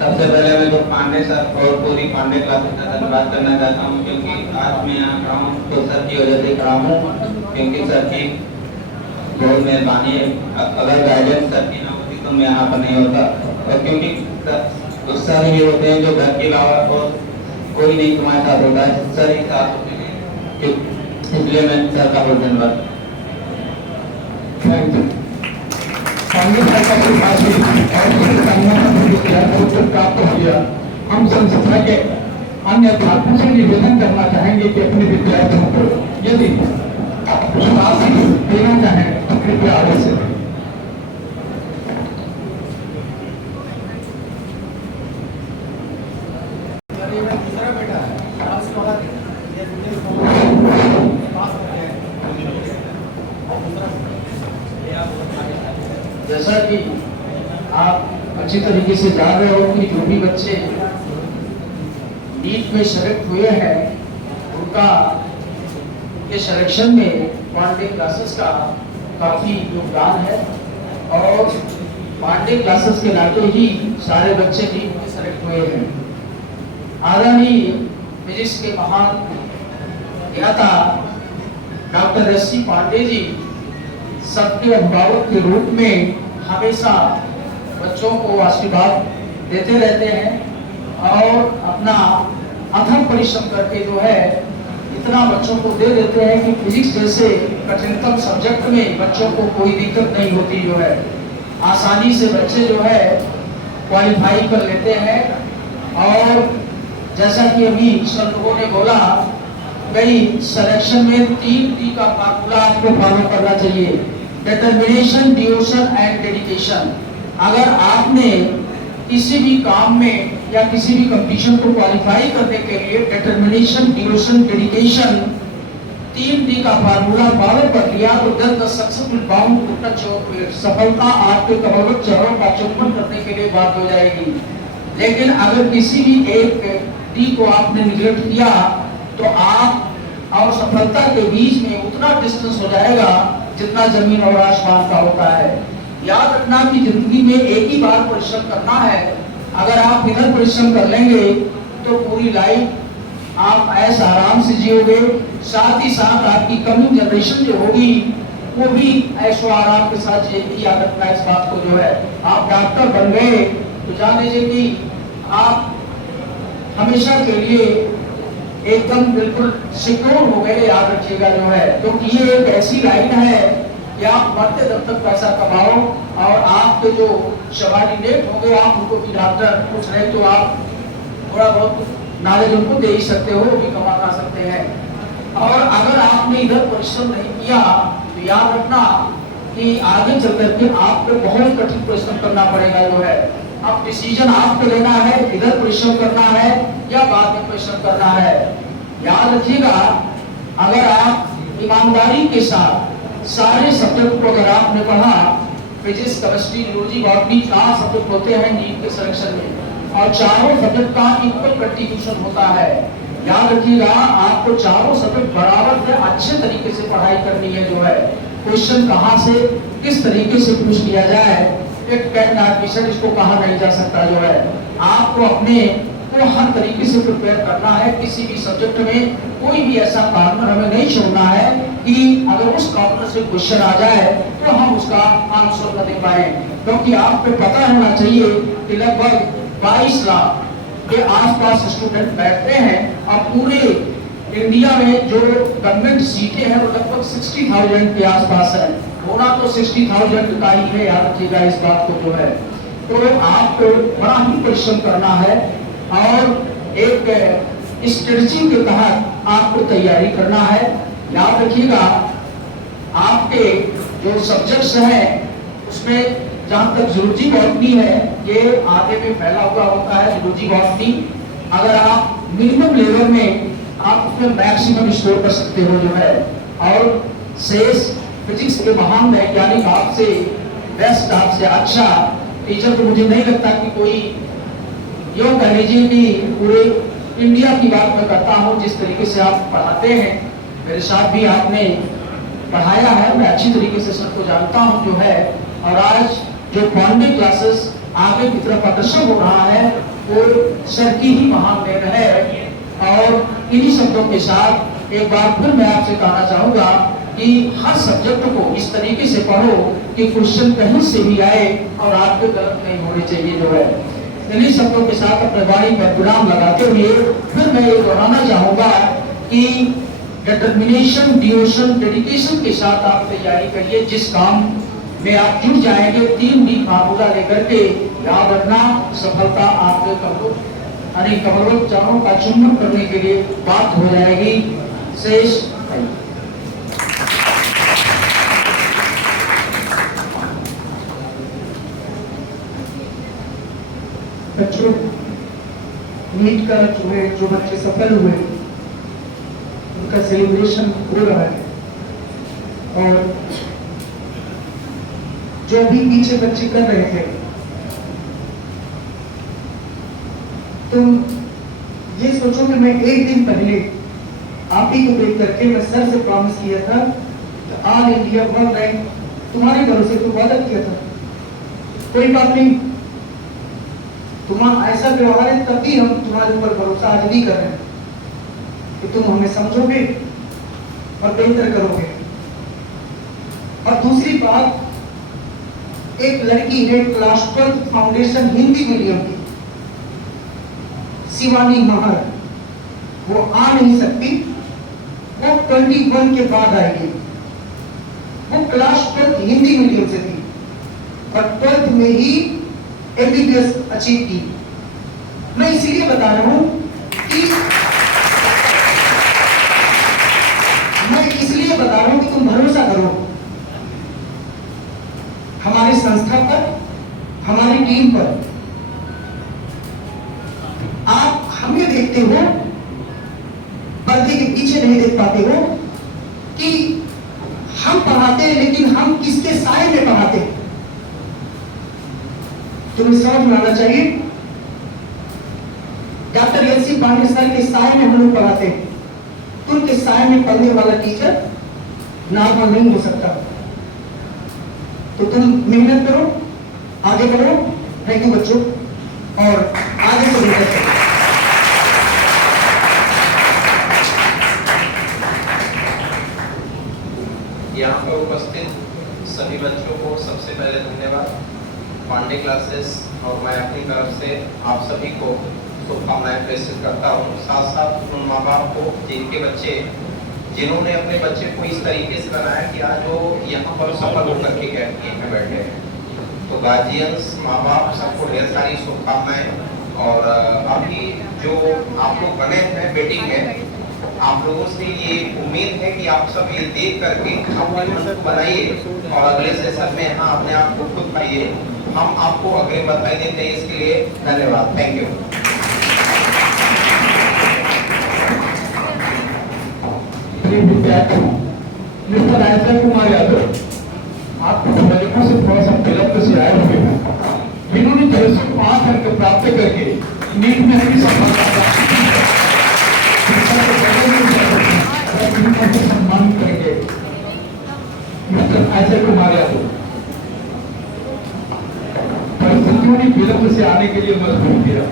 सबसे पहले मैं तो पांडे सर और पूरी पांडे क्लासेस का धन्यवाद करना चाहता हूँ, क्योंकि आज मैं यहाँ खड़ा हूँ तो सर की वजह से खड़ा हूँ, क्योंकि सर की बहुत मेहरबानी है। अगर गाइडेंस सर की ना होती तो मैं यहाँ पर नहीं होता, और क्योंकि उस सर ही होते हैं जो घर के अलावा और कोई नहीं तुम्हारे साथ होता है, सर ही साथ होते हैं, इसलिए मैं सर का बहुत धन्यवाद। Thank you. कांग्रेस सरकार की भाषी और उत्तर प्राप्त हो गया। हम संस्था के अन्य अध्यापकों से निवेदन करना चाहेंगे कि अपने विद्यार्थियों को यदि राशि देना चाहें तो कृपया आगे से दें। जैसा कि आप अच्छी तरीके से जान रहे हो कि जो भी बच्चे नीट में सेलेक्ट हुए हैं उनका के सिलेक्शन में पांडे क्लासेस का काफी योगदान है, और पांडे क्लासेस के नाते ही सारे बच्चे नीट में सेलेक्ट हुए हैं। आदरणीय फिजिक्स के महान ज्ञाता डॉक्टर एस.सी. पांडे जी सबके अभिभावक के रूप में हमेशा बच्चों को आशीर्वाद देते रहते हैं और अपना अथक परिश्रम करके जो है इतना बच्चों को दे देते हैं कि फिजिक्स जैसे कठिनतम सब्जेक्ट में बच्चों को कोई दिक्कत नहीं होती, जो है आसानी से बच्चे जो है क्वालिफाई कर लेते हैं। और जैसा कि अभी सब लोगों ने बोला, कई सिलेक्शन में 3D का फार्मूला आपको फॉलो करना चाहिए, डिटर्मिनेशन, डिवोशन एंड डेडिकेशन। अगर आपने किसी भी काम में या किसी भी कंपटीशन को क्वालिफाई करने के लिए डिटर्मिनेशन, डिवोशन, डेडिकेशन 3D का फार्मूला फॉलो कर लिया तो then the success will bound to touch your feet। सफलता आपके कमरबद्ध चरणों का चुंबन करने के लिए बात हो जाएगी। लेकिन अगर किसी भी एक डी को आपने निगलेक्ट किया तो आप और सफलता के बीच में उतना डिस्टेंस हो जाएगा जितना जमीन और आसमान का होता है। याद रखना कि जिंदगी में एक ही बार परिश्रम करना है। अगर आप इधर परिश्रम कर लेंगे तो पूरी लाइफ आप ऐसा आराम से जियोगे, साथ ही साथ आपकी कमिंग जनरेशन जो होगी वो भी ऐशो आराम के साथ ये याद रखना इस बात को जो है, आप डॉक्टर बन गए तो जान लीजिए कि आप हमेशा के लिए एकदम बिल्कुल सिक्योर हो गए, याद रखिएगा जो है, क्योंकि ये एक ऐसी लाइन है कि आप मरते दम तक पैसा कमाओ और आपके जो सबॉर्डिनेट होंगे आप उनको भी डॉक्टर पूछ रहे तो आप थोड़ा बहुत नॉलेज उनको दे ही सकते हो, वो भी कमा खा सकते हैं। और अगर आपने इधर परिश्रम नहीं किया तो याद रखना कि आगे चल करके आपको बहुत कठिन परिश्रम करना पड़ेगा जो है। अब डिसीजन आपको लेना है, इधर परिश्रम करना है या बाद में परिश्रम करना है। याद रखिएगा, अगर आप ईमानदारी के साथ सारे सब्जेक्ट को अगर आपने पढ़ा, physics, chemistry, zoology, botany 4 subject होते हैं नीट के सिलेक्शन में और चारों सब्जेक्ट का इक्वल कंट्रीब्यूशन होता है। याद रखिएगा, आपको चारों सब्जेक्ट बराबर से अच्छे तरीके से पढ़ाई करनी है जो है। क्वेश्चन कहाँ से किस तरीके से पूछ लिया जाए, एक कैंड एडमिशन इसको कहा नहीं जा सकता जो है। आपको अपने को हर तरीके से प्रिपेयर करना है। किसी भी सब्जेक्ट में कोई भी ऐसा कॉर्नर हमें नहीं छोड़ना है कि अगर उस कॉर्नर से क्वेश्चन आ जाए तो हम उसका आंसर न दे पाए, क्योंकि आपको पता होना चाहिए कि लगभग 22 लाख के आसपास स्टूडेंट बैठते हैं और पूरे इंडिया में जो गवर्नमेंट सीटें हैं वो लगभग 60,000 के आसपास है। होना तो 60,000 का ही है, याद रखिएगा इस बात को जो है। तो आपको बड़ा ही परिश्रम करना है और एक स्ट्रेटजी के तहत आपको तैयारी करना है। याद रखिएगा, आपके जो सब्जेक्ट्स हैं उसमें जहाँ तक जूलॉजी बॉटनी है ये आधे में फैला हुआ होता है जूलॉजी बॉटनी। अगर आप मिनिमम लेवल में आप उसमें मैक्सिमम स्कोर कर सकते हो जो है। और शेष फिजिक्स के महान वैज्ञानिक आपसे बेस्ट, आपसे अच्छा टीचर तो मुझे नहीं लगता कि कोई, यूँ कह लीजिए कि पूरे इंडिया की बात मैं करता हूँ, जिस तरीके से आप पढ़ाते हैं, मेरे साथ भी आपने पढ़ाया है, मैं अच्छी तरीके से सबको जानता हूँ जो है। और आज जो पांडे क्लासेस आगे की तरफ अग्रसर हो रहा है वो सर की ही महान देन है। और इन्हीं शब्दों के साथ एक बार फिर मैं आपसे कहना चाहूँगा कि हर सब्जेक्ट को इस तरीके से पढ़ो कि क्वेश्चन कहीं से भी आए और आपको गलत नहीं होने चाहिए जो है। इन्हीं शब्दों के साथ अपने वाणी पर विराम लगाते हुए फिर मैं ये दोहराना चाहूँगा कि डिटर्मिनेशन, डिवोशन, डेडिकेशन के साथ आप तैयारी करिए। जिस काम में आप जुट जाएंगे 3D फार्मूला लेकर के, याद रखना सफलता आपके कमरों चारों का चुंबन करने के लिए बात हो जाएगी। शेष बच्चों, नीट का जो बच्चे सफल हुए उनका सेलिब्रेशन हो रहा है और जो भी पीछे बच्चे कर रहे थे, तुम ये सोचो कि मैं एक दिन पहले आप ही को देख करके मैं सर से प्रॉमिस किया था कि ऑल इंडिया 1 रैंक तुम्हारे भरोसे तो वादा किया था। कोई बात नहीं, तुम्हारा ऐसा व्यवहार है तभी हम तुम्हारे ऊपर भरोसा आज भी कर रहे हैं कि तुम हमें समझोगे और बेहतर करोगे। और दूसरी बात, एक लड़की है क्लास 12 फाउंडेशन हिंदी मीडियम की, शिवानी महर, वो आ नहीं सकती, वो 21 के बाद आएगी। वो क्लास 12 हिंदी मीडियम से थी और 12th में ही MBBS अचीव की। मैं इसीलिए बता रहा हूं कि तुम भरोसा करो हमारी संस्था पर, हमारी टीम पर। आप हमें देखते हो, पर्दे के पीछे नहीं देख पाते हो कि हम पढ़ाते हैं, लेकिन हम किसके साए में पढ़ाते हैं। तुम्हें समझ में आना चाहिए, डॉक्टर एल.सी. पांडे सर के साए में हम लोग पढ़ाते हैं। उनके साए में पढ़ने वाला टीचर नॉर्मल नहीं हो सकता। तो तुम मेहनत करो, आगे बढ़ो। थैंक यू बच्चों, और आगे से मेहनत करो। यहाँ पर उपस्थित पांडे क्लासेस और मैं अपनी तरफ से आप सभी को शुभकामनाएं प्रेषित करता हूँ। साथ साथ उन माँ बाप को जिनके बच्चे जिन्होंने अपने बच्चे को इस तरीके से बनाया कि आज वो यहाँ पर सफल होकर के गए में बैठे हैं। तो गार्जियंस, माँ बाप, सबको ढेर सारी शुभकामनाएं। और अभी जो आप लोग बने हैं बेटिंग में, आप लोगों से ये उम्मीद है कि आप सब ये देख करके अपने मन को बनाइए और अगले सेशन में यहाँ अपने आप को खुद पाइए। हम आपको अग्रिम बधाई देते हैं, इसके लिए धन्यवाद। Thank you. Mister Ajay Kumar Yadav, आप बचपन से थोड़ा सा विलंब से आए हुए हैं, जिन्होंने 605 अंक प्राप्त करके नीट में अपनी सफलता सम्मान करेंगे। मिस्टर अजय कुमार यादव परिस्थितियों ने विलंब से आने के लिए मजबूर किया।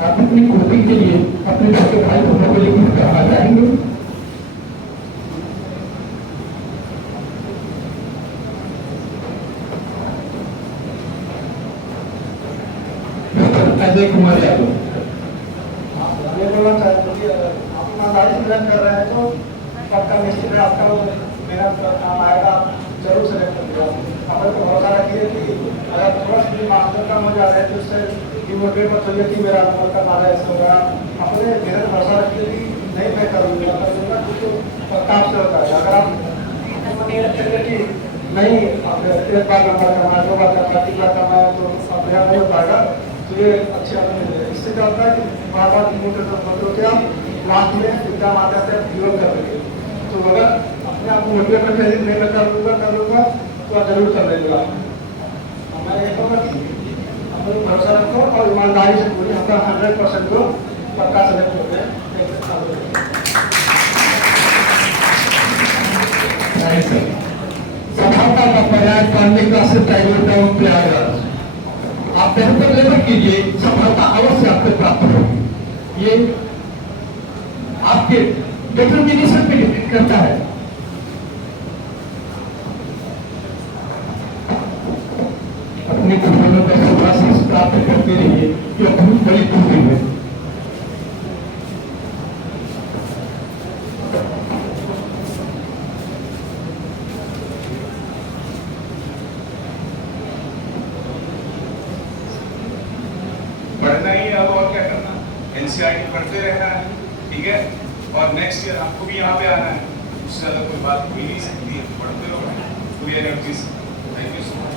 आप अपनी कोचिंग के लिए अपने छोटे भाई बहनों को लेकर कहाँ जाएंगे? अजय कुमार यादव, ये बोलना चाहते हैं कि आप ईमानदारी से मेहनत कर रहे हैं तो पक्का निश्चित है आपका मेहनत काम आएगा। जरूर सेलेक्ट करिएगा। हमें तो भरोसा रखिए कि अगर थोड़ा सा भी मार्क्स कम हो जा रहे हैं तो उससे डिमोटिवेट मत होइए कि मेरा नंबर कम आ रहा है, ऐसा होगा। अपने मेहनत भरोसा रखिए कि नहीं मैं करूँगा क्योंकि पक्का आपसे होता है। अगर आप मेहनत करिए कि नहीं आप एक बार नंबर कमाए, 2 बार कमाए, 3 बार कमाए तो आप मेहनत नहीं हो पाएगा। तो ये अच्छी आदत है। इससे क्या होता है कि बार बार डिमोटिवेट मत होकर आप लास्ट में एग्जाम आते हैं गिव कर देंगे। तो अगर अपने आप को मोटिवेट करके नहीं मैं कर लूँगा तो आप जरूर कर लेगा। मैं ये कहूँगा कि अपने भरोसा रखो और ईमानदारी से पूरी अपना 100% को पक्का सेलेक्ट हो गए। सफलता का पर्याय Pandey classes private town Prayagraj. आप बेहतर लेवल कीजिए, सफलता अवश्य आपको प्राप्त होगी। ये आपके डिटर्मिनेशन पे डिपेंड करता है। अपने जीवनों का सुभाषित प्राप्त करते रहिए, यह बहुत बड़ी पूंजी है। पढ़ना ही है, अब और क्या करना। एनसीईआरटी पढ़ते रहना है, ठीक है। और नेक्स्ट ईयर आपको भी यहाँ पे आना है, उससे ज़्यादा कोई बात हो ही नहीं सकती है। पढ़ते रहो पूरी एनर्जी से। Thank you so much.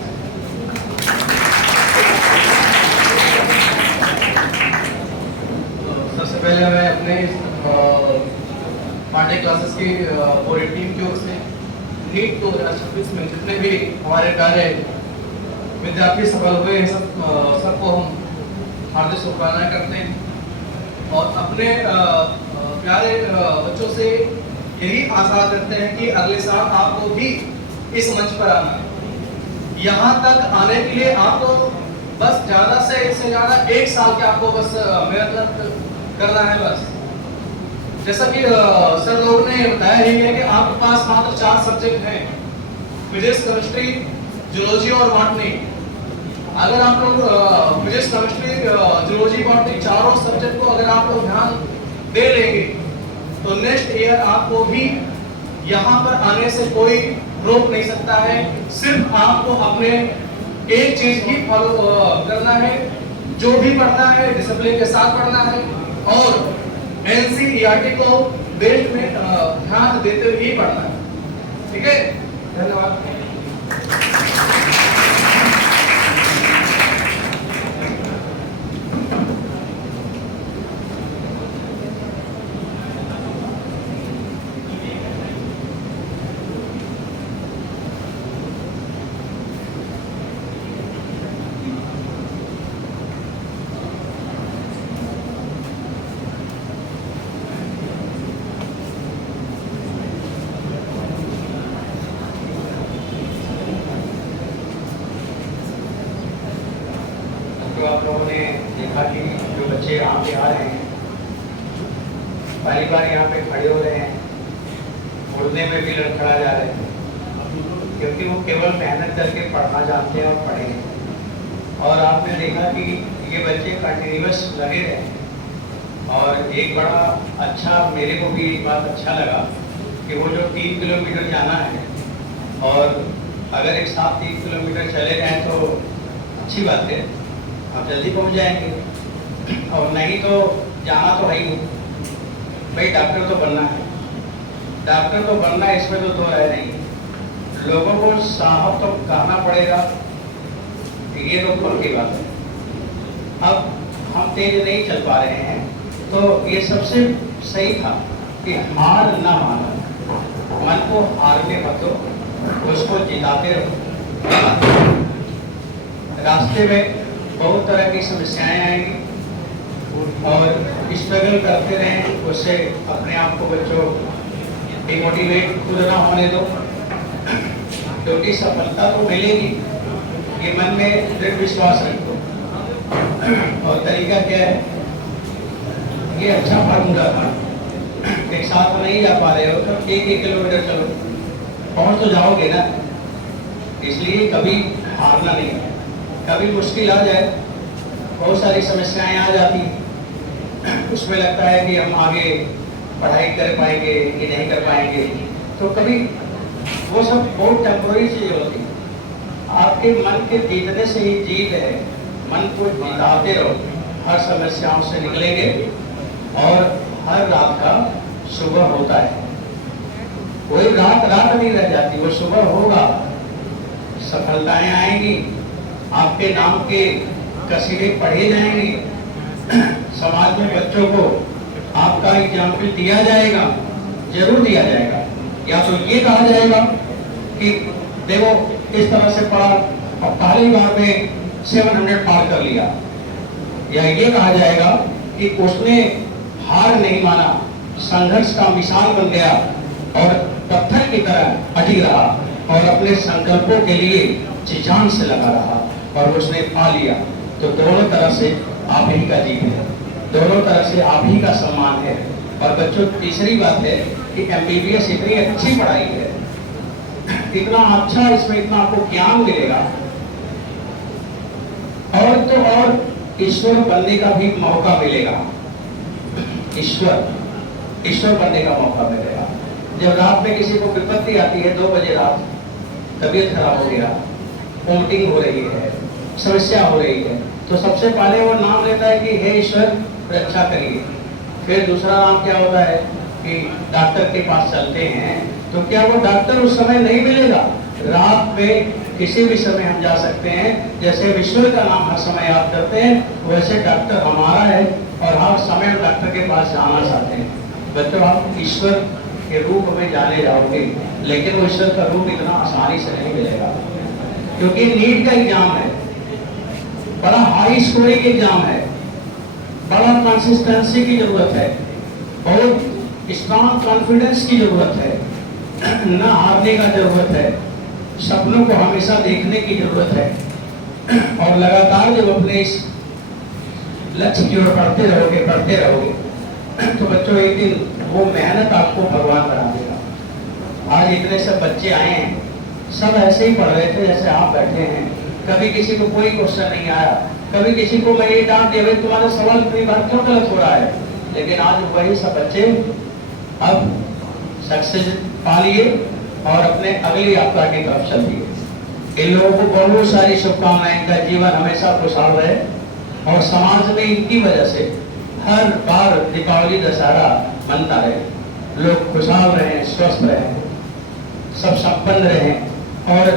सबसे पहले मैं अपने पांडे क्लासेस की पूरी टीम की ओर से नीट 2026 में जितने भी हमारे कार्य विद्यार्थी सफल हुए हैं सबको हम हार्दिक शुभकामनाएं करते हैं और अपने प्यारे बच्चों से यही आशा करते हैं कि अगले साल आपको भी इस मंच पर आना है। यहाँ तक आने के लिए आपको बस ज़्यादा से ज़्यादा 1 साल के आपको बस मेहनत करना है बस। जैसा कि सर लोग ने बताया ही है कि आपके पास मात्र 4 सब्जेक्ट हैं, फिजिक्स, केमिस्ट्री, जूलॉजी और बॉटनी। अगर आप लोग फिजिक्स, केमिस्ट्री, जूलॉजी, बॉटनी चारों सब्जेक्ट को अगर आप लोग ध्यान दे लेंगे तो नेक्स्ट ईयर आपको भी यहाँ पर आने से कोई रोक नहीं सकता है। सिर्फ आपको अपने एक चीज ही फॉलो करना है जो भी पढ़ना है डिसिप्लिन के साथ पढ़ना है और NCERT को बेस्ट में ध्यान देते हुए ही पढ़ना है। ठीक है, धन्यवाद। तो आप लोगों ने देखा कि जो बच्चे यहाँ पे आ रहे हैं, पहली बार यहाँ पे खड़े हो रहे हैं, उड़ने में भी लड़खड़ा जा रहे हैं, क्योंकि वो केवल मेहनत करके पढ़ना जानते हैं और पढ़ेंगे। और आपने देखा कि ये बच्चे कंटिन्यूअस लगे रहे। और एक बड़ा अच्छा, मेरे को भी एक बात अच्छा लगा कि वो जो 3 किलोमीटर जाना है, और अगर एक साथ 3 किलोमीटर चले जाएँ तो अच्छी बात है, आप जल्दी पहुंच जाएंगे। और नहीं तो जाना तो है ही, भाई डॉक्टर तो बनना है, डॉक्टर तो बनना है, इसमें तो दो राय नहीं। लोगों को साहब तो कहना पड़ेगा, ये तो पक्की बात है। अब हम तेज नहीं चल पा रहे हैं, तो ये सबसे सही था कि हार ना मानो, मन को हारने मत दो, उसको जिताते रहो। रास्ते में बहुत तरह की समस्याएं आएंगी और स्ट्रगल करते रहें, उससे अपने आप को बच्चों डिमोटिवेट खुद ना होने दो, क्योंकि सफलता तो मिलेगी, ये मन में दृढ़ विश्वास रखो। और तरीका क्या है, ये अच्छा फार्मूला था, एक साथ नहीं जा पा रहे हो तो 1-1 किलोमीटर चलो, पहुंच तो जाओगे ना। इसलिए कभी हारना नहीं है। कभी मुश्किल आ जाए, बहुत सारी समस्याएं आ जाती हैं, उसमें लगता है कि हम आगे पढ़ाई कर पाएंगे कि नहीं कर पाएंगे, तो कभी वो सब बहुत टेम्पोररी चीज़ें होती हैं। आपके मन के जीतने से ही जीत है, मन को जिताते रहो, हर समस्याओं से निकलेंगे और हर रात का सुबह होता है। कोई रात रात नहीं रह जाती, वो सुबह होगा, सफलताएं आएंगी, आपके नाम के कसीदे पढ़े जाएंगे, समाज में बच्चों को आपका एग्जाम्पल दिया जाएगा, जरूर दिया जाएगा। या तो ये कहा जाएगा कि देखो इस तरह से पढ़ा और पहली बार में 700 पार कर लिया, या ये कहा जाएगा कि उसने हार नहीं माना, संघर्ष का मिसाल बन गया और पत्थर की तरह अटी रहा और अपने संकल्पों के लिए जी जान से लगा रहा और उसने पा लिया। तो दोनों तरह से आप ही का जीत है, दोनों तरह से आप ही का सम्मान है। और बच्चों, तीसरी बात है कि MBBS इतनी अच्छी पढ़ाई है, इतना अच्छा, इसमें इतना आपको ज्ञान मिलेगा, और तो और ईश्वर बनने का भी मौका मिलेगा। ईश्वर बनने का मौका मिलेगा। जब रात में किसी को विपत्ति आती है, 2 बजे रात, तबीयत खराब हो गया, वोमिटिंग हो रही है, समस्या हो रही है, तो सबसे पहले वो नाम लेता है कि हे ईश्वर रक्षा करिए। फिर दूसरा नाम क्या होता है कि डॉक्टर के पास चलते हैं, तो क्या वो डॉक्टर उस समय नहीं मिलेगा? रात में किसी भी समय हम जा सकते हैं। जैसे ईश्वर का नाम हर समय याद करते हैं, वैसे डॉक्टर हमारा है और हर समय डॉक्टर के पास जाना चाहते हैं। बच्चों, आप ईश्वर के रूप में जाने जाओगे, लेकिन वो ईश्वर का रूप इतना आसानी से नहीं मिलेगा, क्योंकि नीट का एग्जाम है, बड़ा हाई स्कोरिंग एग्जाम है, बड़ा कंसिस्टेंसी की जरूरत है, बहुत स्ट्रॉन्ग कॉन्फिडेंस की जरूरत है, न हारने का जरूरत है, सपनों को हमेशा देखने की जरूरत है, और लगातार जब अपने इस लक्ष्य की ओर पढ़ते रहोगे तो बच्चों एक दिन वो मेहनत आपको भगवान बना देगा। आज इतने सब बच्चे आए हैं, सब ऐसे ही पढ़ रहे थे जैसे आप बैठे हैं, कभी किसी को कोई क्वेश्चन नहीं आया, कभी किसी को मैं ये डांट दिया भाई तुम्हारा सवाल कई बार क्यों गलत हो रहा है, लेकिन आज वही सब बच्चे अब सक्सेस पा लिए और अपने अगली यात्रा की तरफ चल दिए। इन लोगों को बहुत सारी शुभकामनाएं, इनका जीवन हमेशा खुशहाल रहे और समाज में इनकी वजह से हर बार दीपावली दशहरा मनता रहे, लोग खुशहाल रहें, स्वस्थ रहें, सब संपन्न रहें। और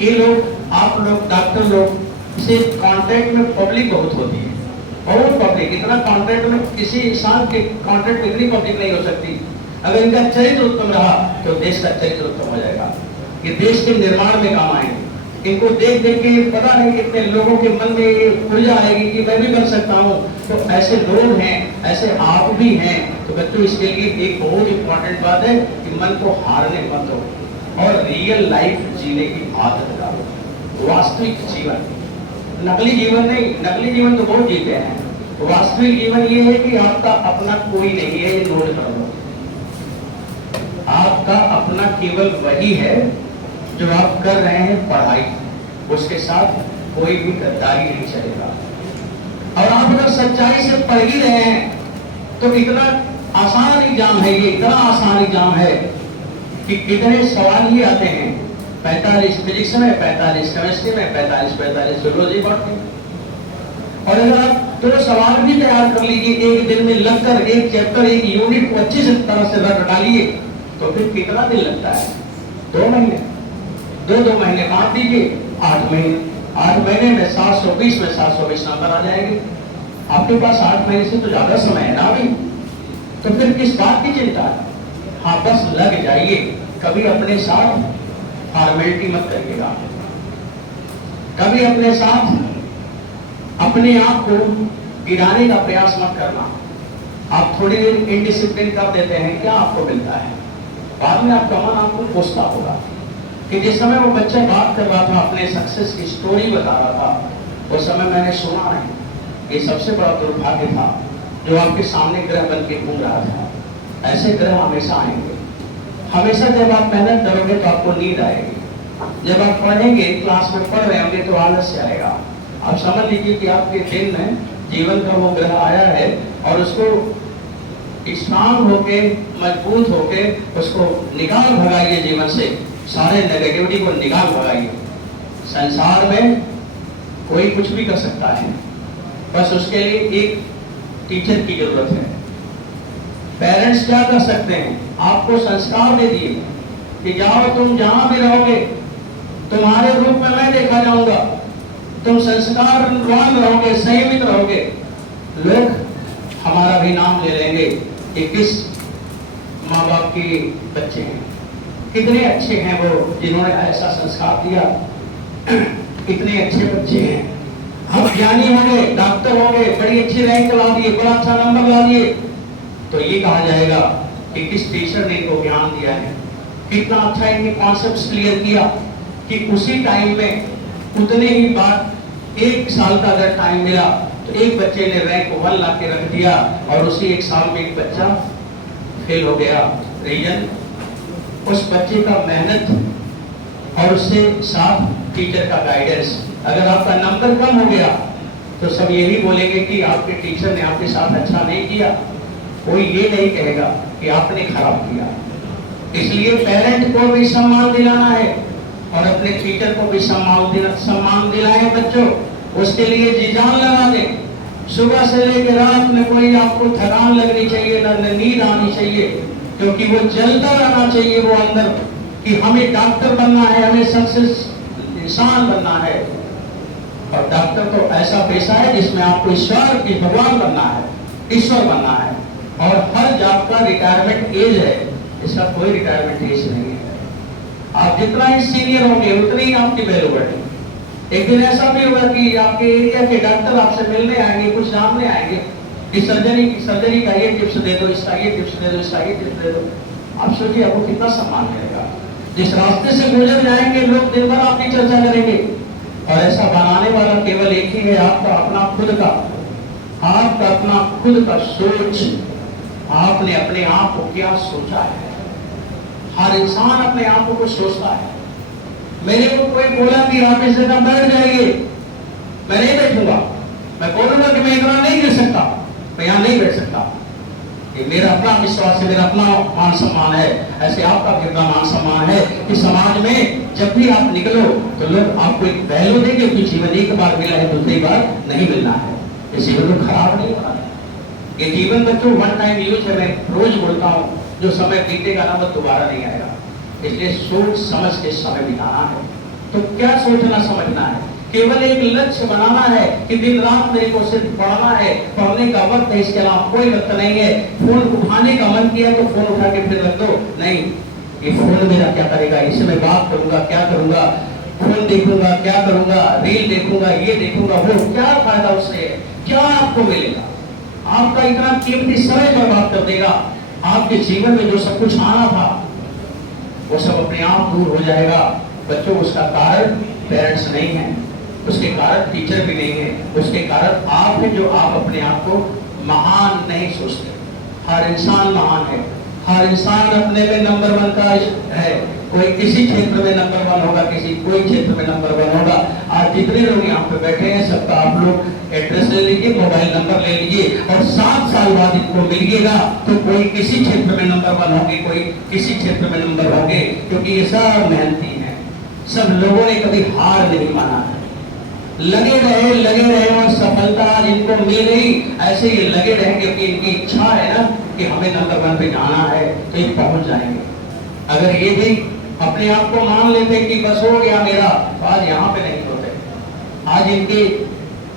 ये लोग, आप लोग, डॉक्टर लोग से कांटेक्ट में पब्लिक बहुत होती है, बहुत पब्लिक, इतना कांटेक्ट में किसी इंसान के कांटेक्ट में इतनी पब्लिक नहीं हो सकती। अगर इनका चरित्र उत्तम रहा तो देश का चरित्र उत्तम हो जाएगा, ये देश के निर्माण में काम आएंगे। इनको देख देख के पता नहीं कितने लोगों के मन में ये ऊर्जा आएगी कि मैं भी कर सकता हूँ। तो ऐसे लोग हैं, ऐसे आप भी हैं। तो बच्चों, इसके लिए एक बहुत इंपॉर्टेंट बात है कि मन को हारने मत दो और रियल लाइफ जीने की आदत डालो। वास्तविक जीवन, नकली जीवन नहीं, नकली जीवन तो बहुत जीते हैं। वास्तविक जीवन ये है कि आपका अपना कोई नहीं है, ये नोट कर लो। आपका अपना केवल वही है जो आप कर रहे हैं पढ़ाई, उसके साथ कोई भी गद्दारी नहीं चलेगा। और आप अगर सच्चाई से पढ़ ही रहे हैं तो इतना आसान एग्जाम है, ये इतना आसान एग्जाम है कि कितने सवाल ही आते हैं, 45 फिजिक्स में, 45 केमिस्ट्री में, 45 जूलॉजी बॉटनी। और अगर आप 2 सवाल भी तैयार कर लीजिए एक दिन में लगकर, एक चैप्टर, एक यूनिट को अच्छी तरह से रट डालिए, तो फिर कितना दिन लगता है? 2 महीने, 2 महीने बांट दीजिए, 8 महीने, 8 महीने में 720 में 720 नंबर आ जाएंगे। आपके पास 8 महीने से तो ज्यादा समय है ना अभी, तो फिर किस बात की चिंता है? हाँ, बस लग जाइए। कभी अपने साथ फॉर्मेलिटी मत करिएगा, कभी अपने साथ अपने आप को गिराने का प्रयास मत करना। आप थोड़ी देर इनडिसिप्लिन कर देते हैं, क्या आपको मिलता है? बाद में आपका मन आपको कोसता होगा कि जिस समय वो बच्चा बात कर रहा था, अपने सक्सेस की स्टोरी बता रहा था, उस समय मैंने सुना नहीं। ये सबसे बड़ा दुर्भाग्य था जो आपके सामने ग्रह बन के घूम रहा था। ऐसे ग्रह हमेशा आएंगे, हमेशा। जब आप मेहनत करोगे तो आपको नींद आएगी, जब आप पढ़ेंगे, क्लास में पढ़ रहे होंगे तो आलस्य आएगा। आप समझ लीजिए कि आपके दिन में जीवन का वो ग्रह आया है और उसको स्ट्रांग होके, मजबूत होके उसको निकाल भगाइए जीवन से, सारे नेगेटिविटी को निकाल भगाइए। संसार में कोई कुछ भी कर सकता है, बस उसके लिए एक टीचर की जरूरत है। पेरेंट्स क्या कर सकते हैं? आपको संस्कार दे दिए कि जाओ, तुम जहां भी रहोगे तुम्हारे रूप में मैं देखा जाऊंगा, तुम संस्कारवान रहोगे, संयमित रहोगे, लोग हमारा भी नाम ले लेंगे कि किस माँ बाप के बच्चे हैं, कितने अच्छे हैं वो जिन्होंने ऐसा संस्कार दिया, कितने अच्छे बच्चे हैं। हम ज्ञानी होंगे, डॉक्टर होंगे, बड़ी अच्छी रैंक ला दिए, बड़ा अच्छा नंबर ला दिए, तो ये कहा जाएगा कि किस टीचर ने इनको ज्ञान दिया है, कितना अच्छा इनके कॉन्सेप्ट्स क्लियर किया कि उसी टाइम में उतने ही बात, 1 साल का अगर टाइम मिला तो एक बच्चे ने रैंक 1 ला के रख दिया और उसी 1 साल में एक बच्चा फेल हो गया। रीजन उस बच्चे का मेहनत और उससे साथ टीचर का गाइडेंस। अगर आपका नंबर कम हो गया तो सब यही बोलेंगे कि आपके टीचर ने आपके साथ अच्छा नहीं किया, कोई ये नहीं कहेगा कि आपने खराब किया। इसलिए पेरेंट को भी सम्मान दिलाना है और अपने टीचर को भी सम्मान दिलाएं बच्चों। उसके लिए जी जान लगा दें। सुबह से लेकर रात में कोई आपको थकान लगनी चाहिए, ना नींद आनी चाहिए, क्योंकि वो जलता रहना चाहिए वो अंदर कि हमें डॉक्टर बनना है, हमें सक्सेस इंसान बनना है। और डॉक्टर तो ऐसा पेशा है जिसमें आपको ईश्वर की भगवान बनना है, ईश्वर बनना है। और हर जॉब का रिटायरमेंट एज है, इसका कोई रिटायरमेंट एज नहीं है। आप जितना ही सीनियर होंगे उतनी ही आपकी वैल्यू बढ़ेगी। एक दिन ऐसा भी होगा कि आपके एरिया के डॉक्टर आपसे मिलने आएंगे, कुछ जानने आएंगे कि सर्जरी का ये टिप्स दे दो, इसका ये टिप्स दे दो, इसका ये टिप्स दे दो। आप सोचिए आपको कितना सम्मान मिलेगा। जिस रास्ते से गुजर जाएंगे लोग दिन भर आपकी चर्चा करेंगे। और ऐसा बनाने वाला केवल एक ही है, आपका अपना खुद का, आपका अपना खुद का सोच। आपने अपने आप को क्या सोचा है? हर इंसान अपने आप को कुछ सोचता है। मेरे को कोई बोला कि आप इस जगह बैठ जाइए, मैं नहीं बैठूंगा। मैं बोलूंगा कि मैं इतना नहीं कर सकता, मैं यहाँ नहीं बैठ सकता। ये मेरा अपना विश्वास है, मेरा अपना मान सम्मान है। ऐसे आपका भी अपना मान सम्मान है कि समाज में जब भी आप निकलो तो लोग आपको एक वैल्यू देंगे कि जीवन एक बार मिला है, दूसरी बार नहीं मिलना है। ये जीवन को खराब नहीं बनाता। ये जीवन बच्चों वन टाइम यूज है। मैं रोज बोलता हूँ, जो समय बीतेगा ना वो दोबारा नहीं आएगा। इसलिए सोच समझ के समय बिताना है। तो क्या सोचना समझना है? केवल एक लक्ष्य बनाना है कि दिन रात मेरे को सिर्फ पढ़ना है, पढ़ने का वक्त है, इसके अलावा कोई वक्त नहीं है। फोन उठाने का मन किया तो फोन उठा के फिर रख दो, नहीं, ये फोन मेरा क्या करेगा, इससे मैं बात करूंगा, क्या करूंगा, फोन देखूंगा, क्या करूंगा, रील देखूंगा, ये देखूंगा, वो, क्या फायदा उससे? क्या आपको मिलेगा? आपका इतना कीमती समय बर्बाद कर देगा। आपके जीवन में जो सब कुछ आना था वो सब अपने आप दूर हो जाएगा। बच्चों, उसका कारण पेरेंट्स नहीं है, उसके कारण टीचर भी नहीं है, उसके कारण आप है जो आप अपने आप को महान नहीं सोचते। हर इंसान महान है, हर इंसान अपने में नंबर 1 का है। कोई किसी क्षेत्र में नंबर 1 होगा, किसी कोई क्षेत्र में नंबर 1 होगा। आज जितने लोग यहाँ पे बैठे हैं सबका आप लोग एड्रेस ले लीजिए, मोबाइल नंबर ले लीजिए और 7 साल बाद इनको मिलिएगा तो कोई किसी क्षेत्र में नंबर 1 होंगे, कोई किसी क्षेत्र में नंबर होंगे, क्योंकि ये सब मेहनती हैं। सब लोगों ने कभी हार नहीं माना है, लगे रहे और सफलता जिनको मिल गई ऐसे ही लगे रहे, क्योंकि इनकी इच्छा है ना कि हमें नंबर 1 पे जाना है तो ये पहुंच जाएंगे। अगर ये भी अपने आप को मान लेते कि बस हो गया मेरा, तो आज यहाँ पे नहीं होते। आज इनकी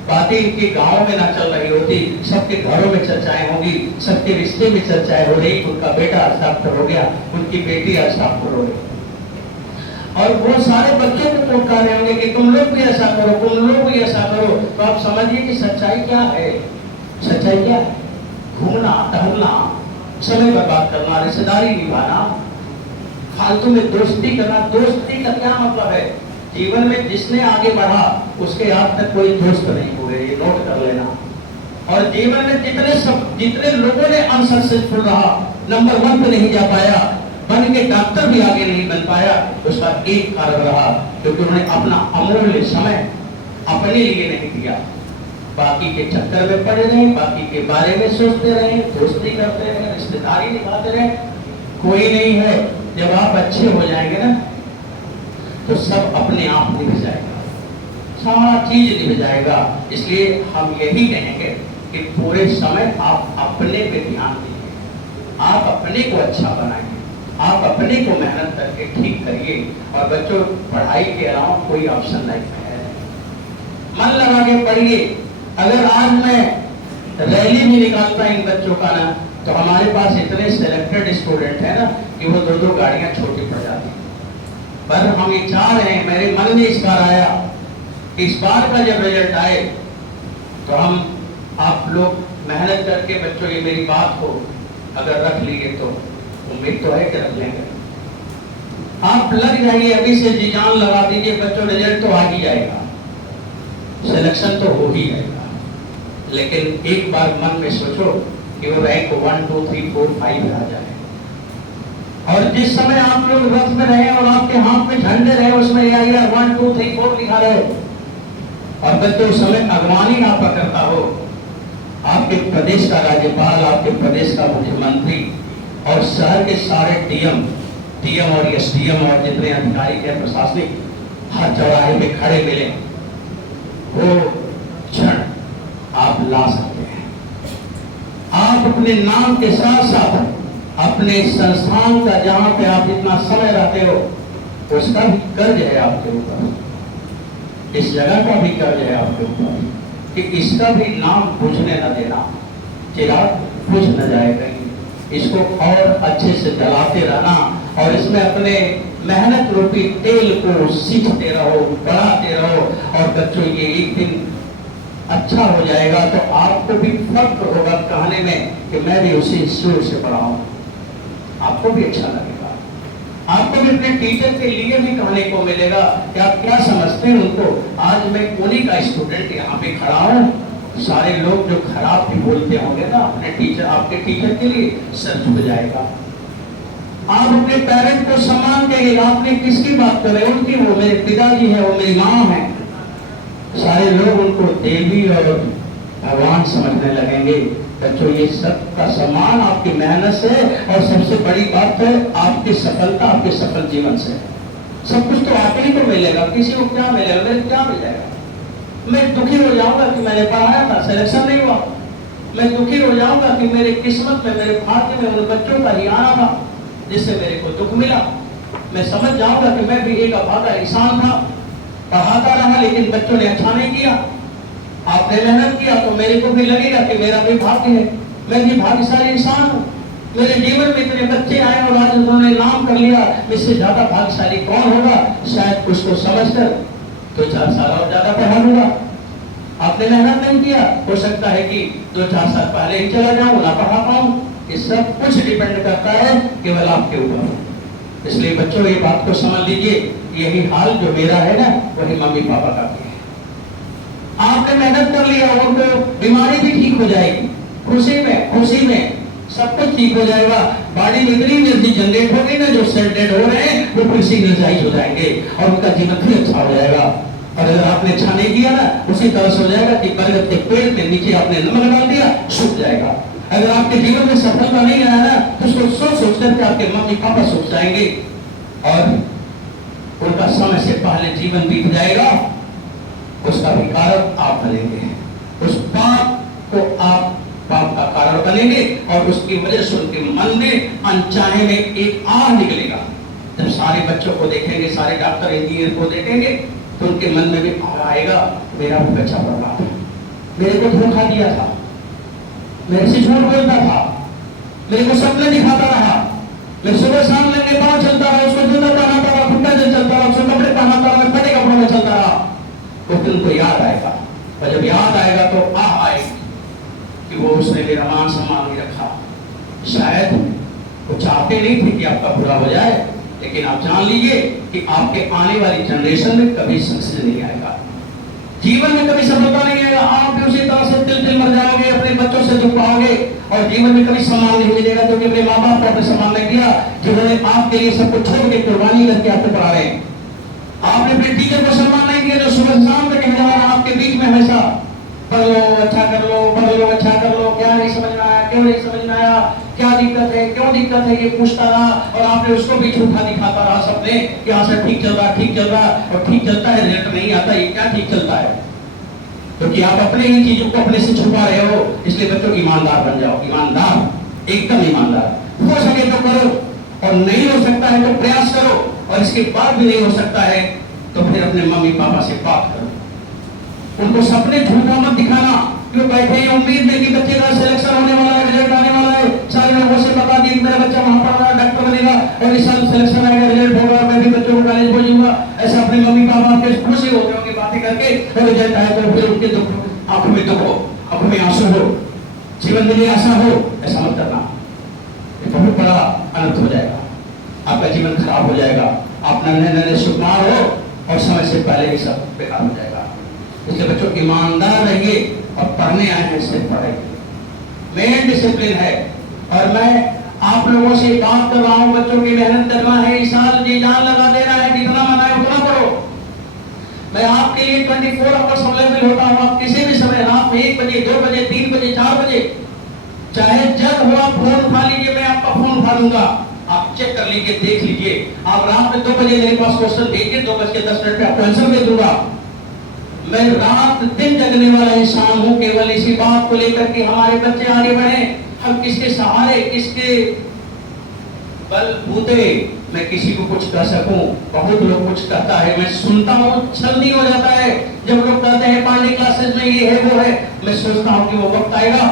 बातें इनके गांव में ना चल रही होती, सबके घरों में चर्चाएं होगी, सबके रिश्ते में चर्चाएं हो रही, उनका बेटा आज डॉक्टर हो गया, उनकी बेटी आज डॉक्टर हो गई, और वो सारे बच्चों को पुकार रहे होंगे कि तुम लोग भी ऐसा करो, तुम लोग भी ऐसा करो। तो आप समझिए कि सच्चाई क्या है? सच्चाई क्या है? घूमना, टहलना, समय बर्बाद करना, रिश्तेदारी निभाना, फालतू में दोस्ती करना। दोस्ती का क्या मतलब है? जीवन में जिसने आगे बढ़ा उसके आज तक कोई दोस्त नहीं हुए, ये नोट कर लेना। और जीवन में जितने लोगों ने अनसक्सेसफुल रहा, नंबर 1 पे नहीं जा पाया, बन के डॉक्टर भी आगे नहीं बन पाया, उसका एक कारण रहा क्योंकि उन्होंने अपना अमूल्य समय अपने लिए नहीं दिया। बाकी के चक्कर में पड़े रहे, बाकी के बारे में सोचते रहे, दोस्ती करते रहे, रिश्तेदारी निभाते रहे, कोई नहीं है। जब आप अच्छे हो जाएंगे ना तो सब अपने आप निभ जाएगा, सारा चीज निभ जाएगा। इसलिए हम यही कहेंगे कि पूरे समय आप अपने पे ध्यान दीजिए, आप अपने को अच्छा बनाइए, आप अपने को मेहनत करके ठीक करिए। और बच्चों, पढ़ाई के अलावा कोई ऑप्शन नहीं है, मन लगा के पढ़िए। अगर आज मैं रैली भी निकालता इन बच्चों का ना, तो हमारे पास इतने सिलेक्टेड स्टूडेंट है ना कि वो 2-2 गाड़ियां छोटी पड़ जाती। पर हम ये चाह रहे हैं, मेरे मन में इस बार आया कि इस बार का जब रिजल्ट आए तो हम आप लोग मेहनत करके, बच्चों ये मेरी बात को अगर रख लिए तो उम्मीद तो है कि रख लेंगे। आप लग जाइए, अभी से जी जान लगा दीजिए बच्चों, रिजल्ट तो आ ही जाएगा, सिलेक्शन तो हो ही जाएगा। लेकिन एक बार मन में सोचो कि वो रैंक 1, 2, 3, 4, 5 आ जाए। और जिस समय आप लोग रथ में रहे और आपके हाथ में झंडे रहे, उसमें 1, 2, 3, 4 लिखा रहे, और बच्चों उस समय अगवानी ना पकड़ता हो आपके प्रदेश का राज्यपाल, आपके प्रदेश का मुख्यमंत्री और शहर के सारे डीएम और एसडीएम और जितने अधिकारी के प्रशासनिक हर चौराहे पे खड़े मिले, वो क्षण आप ला सकते हैं। आप अपने नाम के साथ साथ अपने संस्थान का, जहां पे आप इतना समय रहते हो, उसका भी कर्ज है आपके ऊपर, इस जगह का भी कर्ज है आपके ऊपर कि इसका भी नाम बुझने न देना, चिराग बुझ न जाए कहीं, इसको और अच्छे से जलाते रहना और इसमें अपने मेहनत रूपी तेल को सीखते रहो, बढ़ाते रहो। और बच्चों, ये एक दिन अच्छा हो जाएगा तो आपको भी फख्र होगा कहने में कि मैं भी उसी इंस्टीट्यूट से पढ़ा हूं, आपको भी अच्छा लगेगा। आपको भी अपने टीचर के लिए भी कहने को मिलेगा कि आप क्या समझते हैं उनको। आज मैं उन्हीं का स्टूडेंट यहाँ पे खड़ा हूँ। सारे लोग जो खराब भी बोलते होंगे ना अपने टीचर, आपके टीचर के लिए, सर झुक जाएगा। आप अपने पेरेंट को सम्मान करिएगा। आपने किसकी बात कर रहे हैं? उनकी, वो मेरे पिताजी है, वो मेरी माँ है। सारे लोग उनको देवी और भगवान समझने लगेंगे। बच्चों, ये सब का सम्मान आपकी मेहनत से, और सबसे बड़ी बात है आपकी सफलता, आपके सफल जीवन से। सब कुछ तो आप ही को मिलेगा, किसी को क्या मिलेगा, मेरे क्या मिल जाएगा। मैं दुखी हो जाऊंगा कि मैंने पढ़ाया था, सिलेक्शन नहीं हुआ। मैं दुखी हो जाऊंगा कि मेरे किस्मत में, मेरे भाग्य में उन बच्चों का ही आना था जिससे मेरे को दुख मिला। मैं समझ जाऊंगा कि मैं भी एक अभागा इंसान था, पढ़ाता रहा लेकिन बच्चों ने अच्छा नहीं किया। आपने मेहनत किया तो मेरे को भी लगेगा कि मेरा भी भाग्य है, मैं भी भाग्यशाली इंसान हूँ। मेरे जीवन में इतने बच्चे आए और आज उन्होंने नाम कर लिया, इससे ज्यादा भाग्यशाली कौन होगा। शायद कुछ को समझकर 2-4 साल और ज्यादा पढ़ा लूंगा। आपने मेहनत नहीं किया, हो सकता है कि 2-4 साल पहले ही चला जाऊं, ना पढ़ा पाऊं। ये सब कुछ डिपेंड करता है केवल आपके ऊपर। इसलिए बच्चों ये बात को समझ लीजिए, यही हाल जो मेरा है ना, वही मम्मी पापा का भी है। आपने मेहनत कर लिया और तो बीमारी भी ठीक हो जाएगी, खुशी में सब कुछ ठीक हो जाएगा। बॉडी में इतनी एनर्जी जनरेट होगी ना, जो सेल डेड हो रहे हैं वो फिर से एनर्जाइज हो जाएंगे और उनका जीवन फिर अच्छा हो जाएगा। और अगर आपने अच्छा नहीं किया ना, उसी तरह से हो जाएगा कि बरगद के पेड़ के नीचे आपने नमक डाल दिया, सूख जाएगा। अगर आपके जीवन में सफलता नहीं आया ना, तो उसको सोच करके आपके मम्मी पापा सूख जाएंगे और उनका समय से पहले जीवन बीत जाएगा। उसका भी कारण आप बनेंगे, उस पाप को आप पाप का कारण बनेंगे और उसकी वजह से उनके मन में अनचाहे में एक आग निकलेगा। जब सारे बच्चों को देखेंगे, सारे डॉक्टर इंजीनियर को देखेंगे, तो उनके मन में भी आग आएगा, मेरा भी बच्चा बर्बाद था, मेरे को धोखा दिया था, मेरे से झूठ बोलता था, मेरे को सपने दिखाता रहा, मैं सुबह शाम लेके पाँव चलता रहा, उसको जूता पहनाता रहा, फुट्टा जल चलता रहा, उसको कपड़े पहनाता रहा, मैं फटे कपड़ों में चलता रहा। तो फिर उनको याद आएगा, और जब याद आएगा तो आह आएगी कि वो उसने मेरा मान सम्मान नहीं रखा। शायद वो चाहते नहीं थे कि आपका बुरा हो जाए, लेकिन आप जान लीजिए कि आपके आने वाली जनरेशन में कभी सक्सेस नहीं आएगा, जीवन में कभी सफलता नहीं आएगा। आप भी उसी तरह से तिल मर जाओगे, अपने बच्चों से दुख पाओगे और जीवन में कभी सम्मान नहीं मिलेगा, क्योंकि अपने माँ बाप को आपने सम्मान नहीं दिया, जिन्होंने आपके लिए सब कुछ छोड़ के कुर्बानी करके आपको पढ़ा रहे हैं। आपने अपने टीचर को सम्मान नहीं दिया, जो सुबह शाम तक कह रहा है आपके बीच में हमेशा, पढ़ लो, अच्छा कर लो, पढ़ लो, अच्छा कर लो, क्या नहीं समझ में आया, क्यों नहीं समझ में आया, क्या दिक्कत है, क्यों दिक्कत है, ये पूछता रहा और आपने उसको भी झूठा दिखाता रहा सपने कि हाँ सर ठीक चल रहा, ठीक चल रहा, और ठीक चलता है, रिजल्ट नहीं आता, ये क्या ठीक चलता है? क्योंकि आप अपने ही चीजों को अपने से छुपा रहे हो। इसलिए बच्चों ईमानदार बन जाओ, ईमानदार, एकदम ईमानदार। हो सके तो करो और नहीं हो सकता है तो प्रयास करो, और इसके बाद भी नहीं हो सकता है तो फिर अपने मम्मी पापा से बात करो। उनको सपने झूठा मत दिखाना, क्यों बैठे हैं उम्मीद में कि बच्चे का सिलेक्शन होने वाला है, रिजल्ट आने वाला है, सारे लोगों से बता दी मेरा बच्चा वहां पढ़ रहा है, डॉक्टर बनेगा और इस साल सिलेक्शन आएगा, रिजल्ट होगा, मैं भी बच्चों को कॉलेज भेजूंगा। ऐसा अपने मम्मी पापा के खुशी होते होंगे बातें करके, और रिजल्ट आए तो फिर उनके दुख, आंखों में दुख हो, आंखों में आंसू हो, जीवन में निराशा हो। ऐसा मत करना, ये बहुत बड़ा अनर्थ हो जाएगा, आपका जीवन खराब हो जाएगा, आप नन्हे सुकुमार हो और समय से पहले ही सब बेकार हो जाएगा। इसलिए बच्चों ईमानदार रहिए और पढ़ने आए हैं इससे पढ़े, मेन डिसिप्लिन है। और मैं आप लोगों से बात कर रहा हूं, बच्चों की मेहनत करना है, इस साल जी जान लगा देना है, जितना मन आए उतना पढ़ो। मैं आपके लिए 24 आवर्स अवेलेबल होता हूं, आप किसी भी समय रात में 1 बजे, 2 बजे, 3 बजे, 4 बजे, चाहे जब हो आप फोन उठा लीजिए, मैं आपका फोन उठा लूंगा, आप चेक कर लीजिए, देख लीजिए। आप रात में 2 बजे मेरे पास क्वेश्चन भेजिए, 2:10 पे आपको आंसर दे दूंगा। मैं रात दिन जगने वाला इंसान हूं, केवल इसी बात को लेकर कि हमारे बच्चे आगे बढ़े। हम किसके सहारे, किसके बलबूते मैं किसी को कुछ कर सकूं। बहुत लोग कुछ कहता है, मैं सुनता हूं, छल नहीं हो जाता है जब लोग कहते हैं पांडे क्लासेस में ये है वो है। मैं सोचता हूं कि वो वक्त आएगा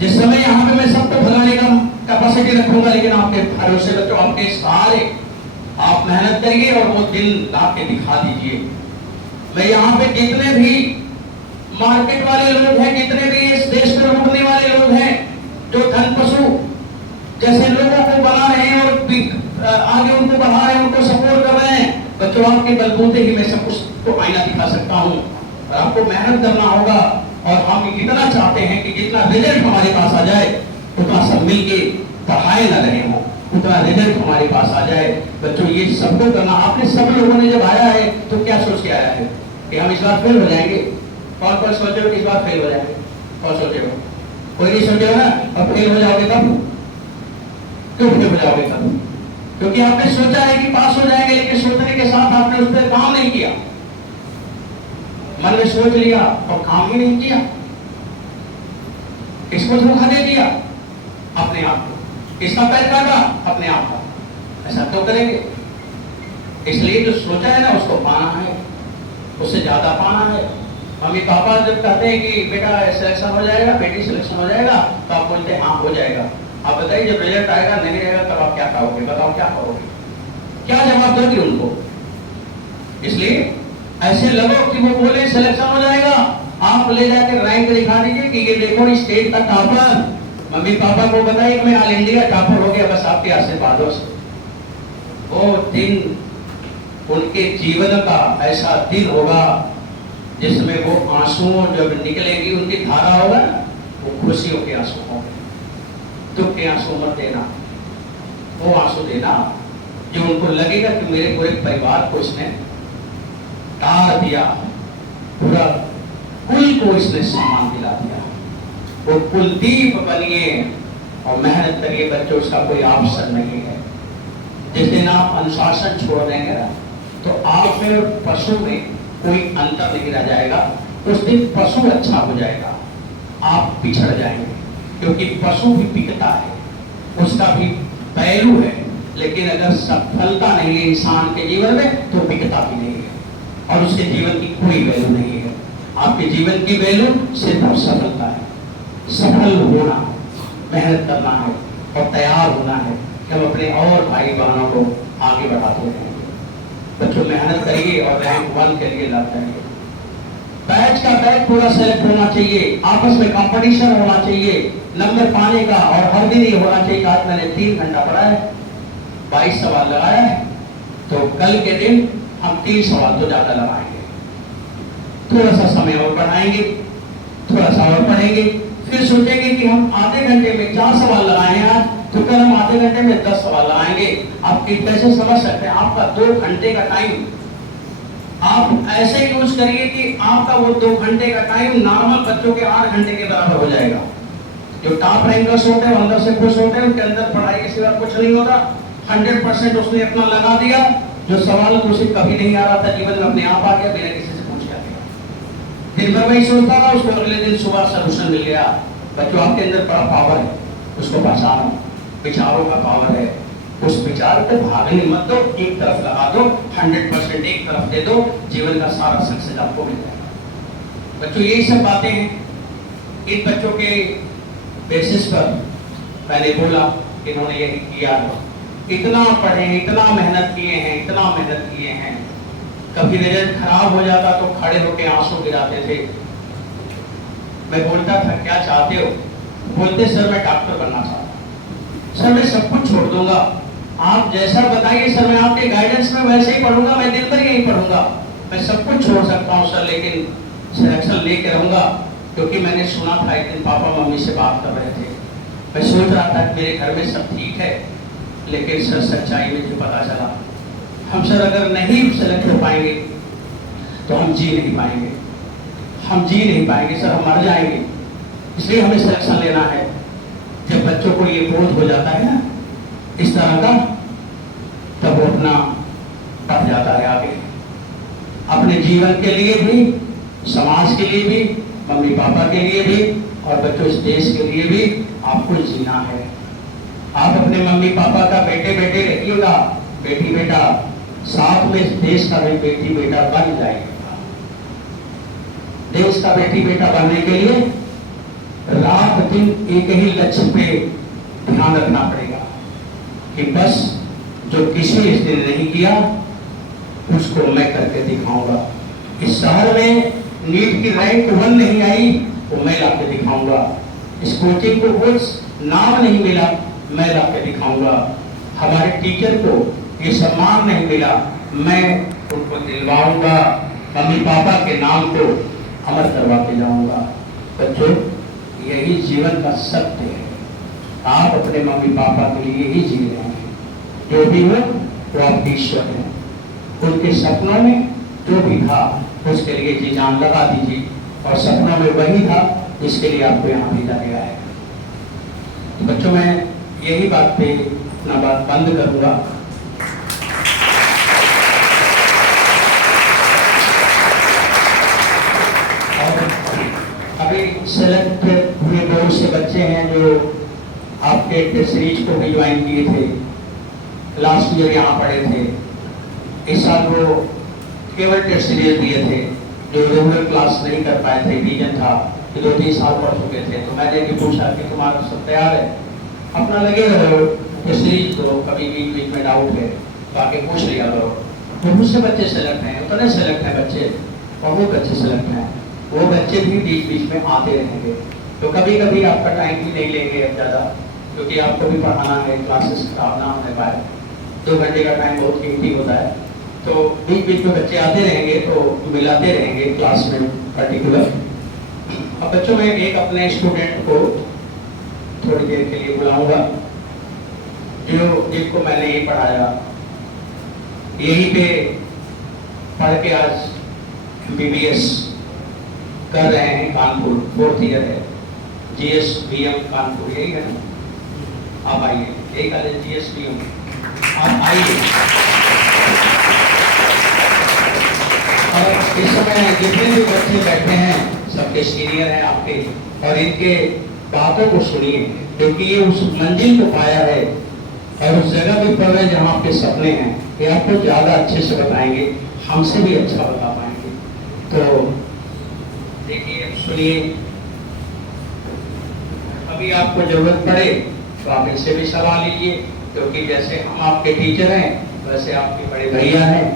जिस समय यहाँ पे मैं सबको भगाने का कैपेसिटी रखूंगा, लेकिन आपके भरोसे बच्चों, आपके सहारे आप मेहनत करिए और वो दिन ला के दिखा दीजिए। मैं यहाँ पे जितने भी मार्केट वाले लोग हैं, जितने भी इस देश को लूटने वाले लोग हैं, जो धन पशु जैसे लोगों को बना रहे हैं और आगे उनको बढ़ा रहे हैं, उनको सपोर्ट कर रहे हैं, बच्चों आपके बलबूते ही मैं सब कुछ को आईना दिखा सकता हूँ। और आपको मेहनत करना होगा, और हम इतना चाहते हैं कि जितना रिजल्ट हमारे पास आ जाए उतना सब मिलके पढ़ाए न रहे हो, उतना रिजल्ट हमारे पास आ जाए। बच्चों ये सबको करना। आपने सब लोगों ने जब आया है तो क्या सोच के आया है कि हम इस बार फेल हो जाएंगे? कौन सोचे हो कि इस बार फेल हो जाएंगे? कौन सोचे हो? कोई नहीं सोचे हो ना। और फेल हो जाओगे तब क्यों फेल हो जाओगे तब? क्योंकि आपने सोचा है कि पास हो जाएंगे, लेकिन सोचने के साथ आपने उस पर काम नहीं किया। मन में सोच लिया और काम ही नहीं किया, किसको धोखा दे दिया? अपने आप को। किसका पैर काटा? अपने आप का। ऐसा तो करेंगे। इसलिए जो सोचा है ना उसको पाना है, उससे ज्यादा पाना है। मम्मी पापा जब कहते हैं कि बेटा सिलेक्शन हो जाएगा, बेटी सिलेक्शन हो जाएगा, तो आप बोलते हैं हाँ हो जाएगा। आप बताइए जब रिजल्ट आएगा नहीं रहेगा तब आप क्या करोगे? बताओ क्या करोगे? क्या जवाब दोगे उनको? इसलिए ऐसे लगो कि वो बोले सिलेक्शन हो जाएगा, आप ले जाकर रैंक दिखा दीजिए कि ये देखो स्टेट का टॉपर। मम्मी पापा को बताइए मैं ऑल इंडिया टॉपर हो गया बस आपके आशीर्वादों से। वो दिन उनके जीवन का ऐसा दिन होगा जिसमें वो आंसुओं जब निकलेगी, उनकी धारा होगा, वो खुशियों के आंसू होंगे। दुख के आंसू मत देना, वो आंसू देना जो उनको लगेगा कि मेरे पूरे परिवार को इसने तार दिया, पूरा कुल को इसने सम्मान दिला दिया। वो कुलदीप बनिए और मेहनत करिए बच्चों, उसका कोई ऑप्शन नहीं है। जिस दिन आप अनुशासन छोड़ देंगे ना तो आप में और पशु में कोई अंतर नहीं रह जाएगा। उस दिन पशु अच्छा हो जाएगा, आप पिछड़ जाएंगे। क्योंकि पशु भी बिकता है, उसका भी वैल्यू है, लेकिन अगर सफलता नहीं है इंसान के जीवन में तो बिकता भी नहीं है और उसके जीवन की कोई वैल्यू नहीं है। आपके जीवन की वैल्यू सिर्फ सफलता है। सफल होना, मेहनत करना है और तैयार होना है कि हम अपने और भाई बहनों को आगे बढ़ाते हैं। बच्चों मेहनत करिए और रैंक 1 के लिए लग जाएंगे। बैच का बैच पूरा सेलेक्ट होना चाहिए, आपस में कंपटीशन होना चाहिए नंबर पाने का, और हर दिन ये होना चाहिए। आज मैंने 3 घंटा पढ़ा है, 22 सवाल लगाया है, तो कल के दिन हम 3 सवाल तो ज्यादा लगाएंगे। थोड़ा सा समय और बढ़ाएंगे, थोड़ा सा और पढ़ेंगे, फिर सोचेंगे कि हम आधे घंटे में 4 सवाल लगाए हैं आज, तो कल हम आधे घंटे में 10 सवाल लगाएंगे। आप कैसे समझ सकते हैं? आपका 2 घंटे का टाइम आप ऐसे यूज करिए कि आपका वो 2 घंटे का टाइम नॉर्मल बच्चों के 8 घंटे के बराबर हो जाएगा। जो टॉप रैंकर्स होते हैं अंदर से खुश होते हैं, उनके अंदर पढ़ाई के सिवा कुछ नहीं होता। 100% उसने अपना लगा दिया। जो सवाल तो उसे कभी नहीं आ रहा था जीवन में, अपने आप आ गया बिना किसी से पूछ के। दिन भर वही सोचता था, उसको अगले दिन सुबह सोल्यूशन मिल गया। बच्चों आपके अंदर बड़ा पावर है, उसको पहचानो। विचारों का पावर है, उस विचार को भागने मत दो, एक तरफ लगा दो, 100% एक तरफ दे दो, जीवन का सारा सक्सेस आपको मिल जाएगा। बच्चों यही सब बातें हैं। इन बच्चों के बेसिस पर मैंने बोला कि इन्होंने यही किया, इतना पढ़े, इतना मेहनत किए हैं, इतना मेहनत किए हैं। कभी रिजल्ट खराब हो जाता तो खड़े होकर आंसू गिराते थे। मैं बोलता था क्या चाहते हो? बोलते सर मैं डॉक्टर बनना चाहता हूं। सर मैं सब कुछ छोड़ दूंगा, आप जैसा बताइए सर, मैं आपके गाइडेंस में वैसे ही पढ़ूंगा, मैं दिन भर यही पढ़ूंगा, मैं सब कुछ छोड़ सकता हूँ सर, लेकिन सिलेक्शन लेके रहूंगा। क्योंकि मैंने सुना था एक दिन पापा मम्मी से बात कर रहे थे, मैं सोच रहा था कि मेरे घर में सब ठीक है, लेकिन सर सच्चाई मुझे पता चला, हम सर अगर नहीं सेलेक्ट हो पाएंगे तो हम जी नहीं पाएंगे, हम जी नहीं पाएंगे सर, हम मर जाएंगे। इसलिए हमें सिलेक्शन लेना है। जब बच्चों को ये बोध हो जाता है ना इस तरह का, तब वो अपना बढ़ जाता है आगे, अपने जीवन के लिए भी, समाज के लिए भी, मम्मी पापा के लिए भी, और बच्चों इस देश के लिए भी आपको जीना है। आप अपने मम्मी पापा का बेटे बेटे रहिएगा, बेटी बेटा, साथ में इस देश का भी बेटी बेटा बन जाएगा। देश का बेटी बेटा बनने के लिए रात दिन एक ही लक्ष्य पे ध्यान रखना पड़ेगा कि बस जो किसी इस दिन नहीं किया उसको मैं करके दिखाऊंगा। इस शहर में नीट की रैंक 1 नहीं आई वो मैं लाके दिखाऊंगा। इस कोचिंग को कुछ नाम नहीं मिला, मैं लाके दिखाऊंगा। हमारे टीचर को ये सम्मान नहीं मिला, मैं उनको दिलवाऊंगा। मम्मी पापा के नाम को अमर करवा के जाऊंगा। बच्चों यही जीवन का सत्य है। आप अपने मम्मी पापा के लिए ही जी रहे हैं। जो भी हो वो आपके ईश्वर है। उनके सपनों में जो भी था उसके लिए जी जान लगा दीजिए, और सपनों में वही था जिसके लिए आपको यहाँ भेजा गया है। बच्चों मैं यही बात पे अपना बात बंद करूंगा। सेलेक्ट हुए बहुत से बच्चे हैं जो आपके टेस्ट सीरीज को भी ज्वाइन किए थे, लास्ट ईयर यहाँ पढ़े थे। इस साल वो केवल टेस्ट सीरीज दिए थे, जो रेगुलर क्लास नहीं कर पाए थे, रीजन था कि 2-3 साल पढ़ चुके थे। तो मैंने भी पूछा कि तुम्हारा सब तैयार है, अपना लगे रहो, टेस्ट सीरीज दो, कभी बीच में डाउट है तो आके पूछ लिया करो। बहुत से बच्चे सेलेक्ट हैं, उतने सेलेक्ट हैं बच्चे, बहुत बच्चे सेलेक्ट हैं। वो बच्चे भी बीच में आते रहेंगे। तो कभी कभी आपका टाइम भी नहीं लेंगे अब ज़्यादा, क्योंकि आपको भी पढ़ाना है, क्लासेस खराब ना होने पाए। 2 घंटे का टाइम बहुत कीमती होता है। तो बीच में बच्चे आते रहेंगे, तो मिलाते रहेंगे क्लास में पर्टिकुलर। अब बच्चों में एक अपने स्टूडेंट को थोड़ी देर के लिए बुलाऊंगा, जिनको मैंने ये पढ़ाया, यहीं पे पढ़ के आज MBBS कर रहे हैं, कानपुर 4th ईयर है, GSBM कानपुर, यही है ना? आप आइए, यही कॉलेज GSBM, आप आइए। और इस समय जितने भी बच्चे बैठे हैं सबके सीनियर हैं आपके, और इनके बातों को सुनिए, क्योंकि ये उस मंजिल को पाया है और उस जगह भी पढ़ रहे हैं जहाँ आपके सपने हैं। ये आपको ज़्यादा अच्छे से बताएंगे, हमसे भी अच्छा बता पाएंगे। तो देखिए, सुनिए, अभी आपको जरूरत पड़े तो आप इनसे भी सलाह लीजिए, क्योंकि जैसे हम आपके टीचर हैं वैसे आपके बड़े भैया हैं।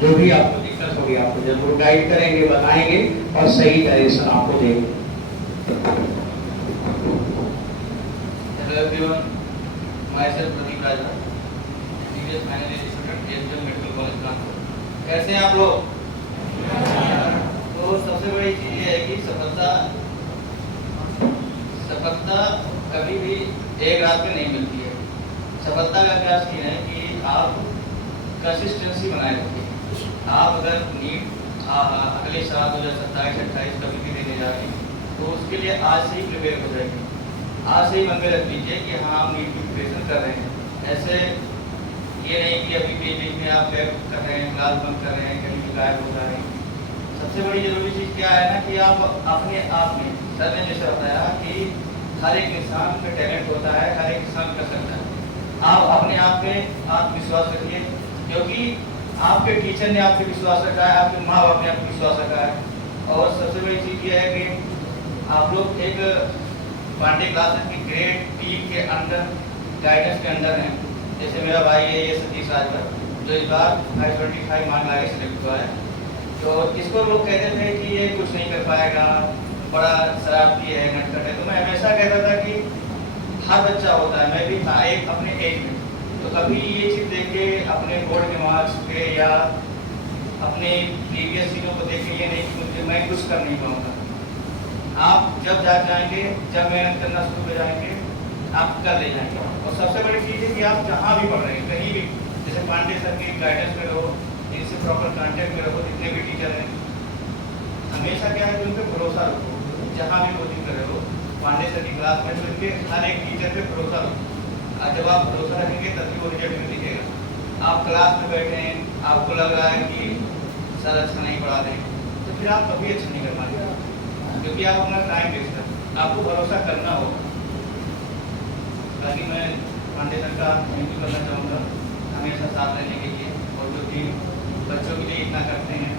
जो भी आपको दिक्कत होगी आपको जरूर गाइड करेंगे, बताएंगे और सही डायरेक्शन आपको देंगे। Hello everyone, my self Pradeep Raja, serious final student JSBM medical college Kanpur. कैसे हैं आप लोग? तो सबसे बड़ी चीज ये है कि सफलता कभी भी एक रात में नहीं मिलती है। सफलता का क्या सीन है कि आप कंसिस्टेंसी बनाए रखिए। आप अगर नीट अगले साल 2027-28 कभी भी देने जा रहे हैं तो उसके लिए आज से ही प्रिपेयर हो जाएगी। आज से ही मन में रख लीजिए कि हाँ, हम नीट की प्रिपरेशन कर रहे हैं। ऐसे ये नहीं कि अभी बीच में आप बैक कर रहे हैं, क्लास बंद कर रहे हैं, कहीं भी गायब हो जा रहे हैं। सबसे बड़ी जरूरी चीज़ क्या है ना कि आप अपने आप में, सर ने जैसे बताया कि हर एक इंसान में टैलेंट होता है, हर एक इंसान कर सकता है। आप अपने आप में आत्मविश्वास रखिए, क्योंकि आपके टीचर ने आप पे विश्वास रखा है, आपके माँ बाप ने आप पे विश्वास रखा है। और सबसे बड़ी चीज़ ये है कि आप लोग एक पांडे क्लासेस की ग्रेड 3 के अंडर गाइडेंस के अंडर हैं। जैसे मेरा भाई है ये सतीश राजभर, जो इस बार 525 मान लाके सिलेक्ट हुआ है। तो इसको लोग कहते थे कि ये कुछ नहीं कर पाएगा, बड़ा शरारती है, नटखट है। तो मैं हमेशा कहता था कि हर बच्चा होता है, मैं भी था एक अपने एज में। तो कभी ये चीज़ देख के अपने बोर्ड के मार्क्स पे या अपने प्रीवियस चीज़ों को देख के ये नहीं कि मुझे मैं कुछ कर नहीं पाऊँगा। आप जब जाएंगे, जब मेहनत करना शुरू कर जाएंगे, आप कर ले जाएंगे। और सबसे बड़ी चीज़ है कि आप जहाँ भी पढ़ रहे हैं, कहीं भी, जैसे पांडे सर की गाइडेंस में रहो, इनसे प्रॉपर कांटेक्ट में रहो। जितने भी टीचर हैं हमेशा क्या है कि उन पर भरोसा रखो। जहाँ भी कोचिंग कर रहे हो, पांडे सर की क्लास में उनके हर एक टीचर पे भरोसा रखो। जब आप भरोसा रखेंगे तभी वो रिजल्ट में दिखेगा। आप क्लास में बैठे हैं, आपको लग रहा है कि सर अच्छा नहीं पढ़ा रहे, तो फिर आप कभी अच्छा नहीं कर पाएंगे, क्योंकि आप अपना टाइम वेस्ट कर, आपको भरोसा करना होगा। बाकी मैं पांडे सर का थैंक यू करना चाहूँगा हमेशा साथ रहने के लिए, और जो भी बच्चों के लिए इतना करते हैं।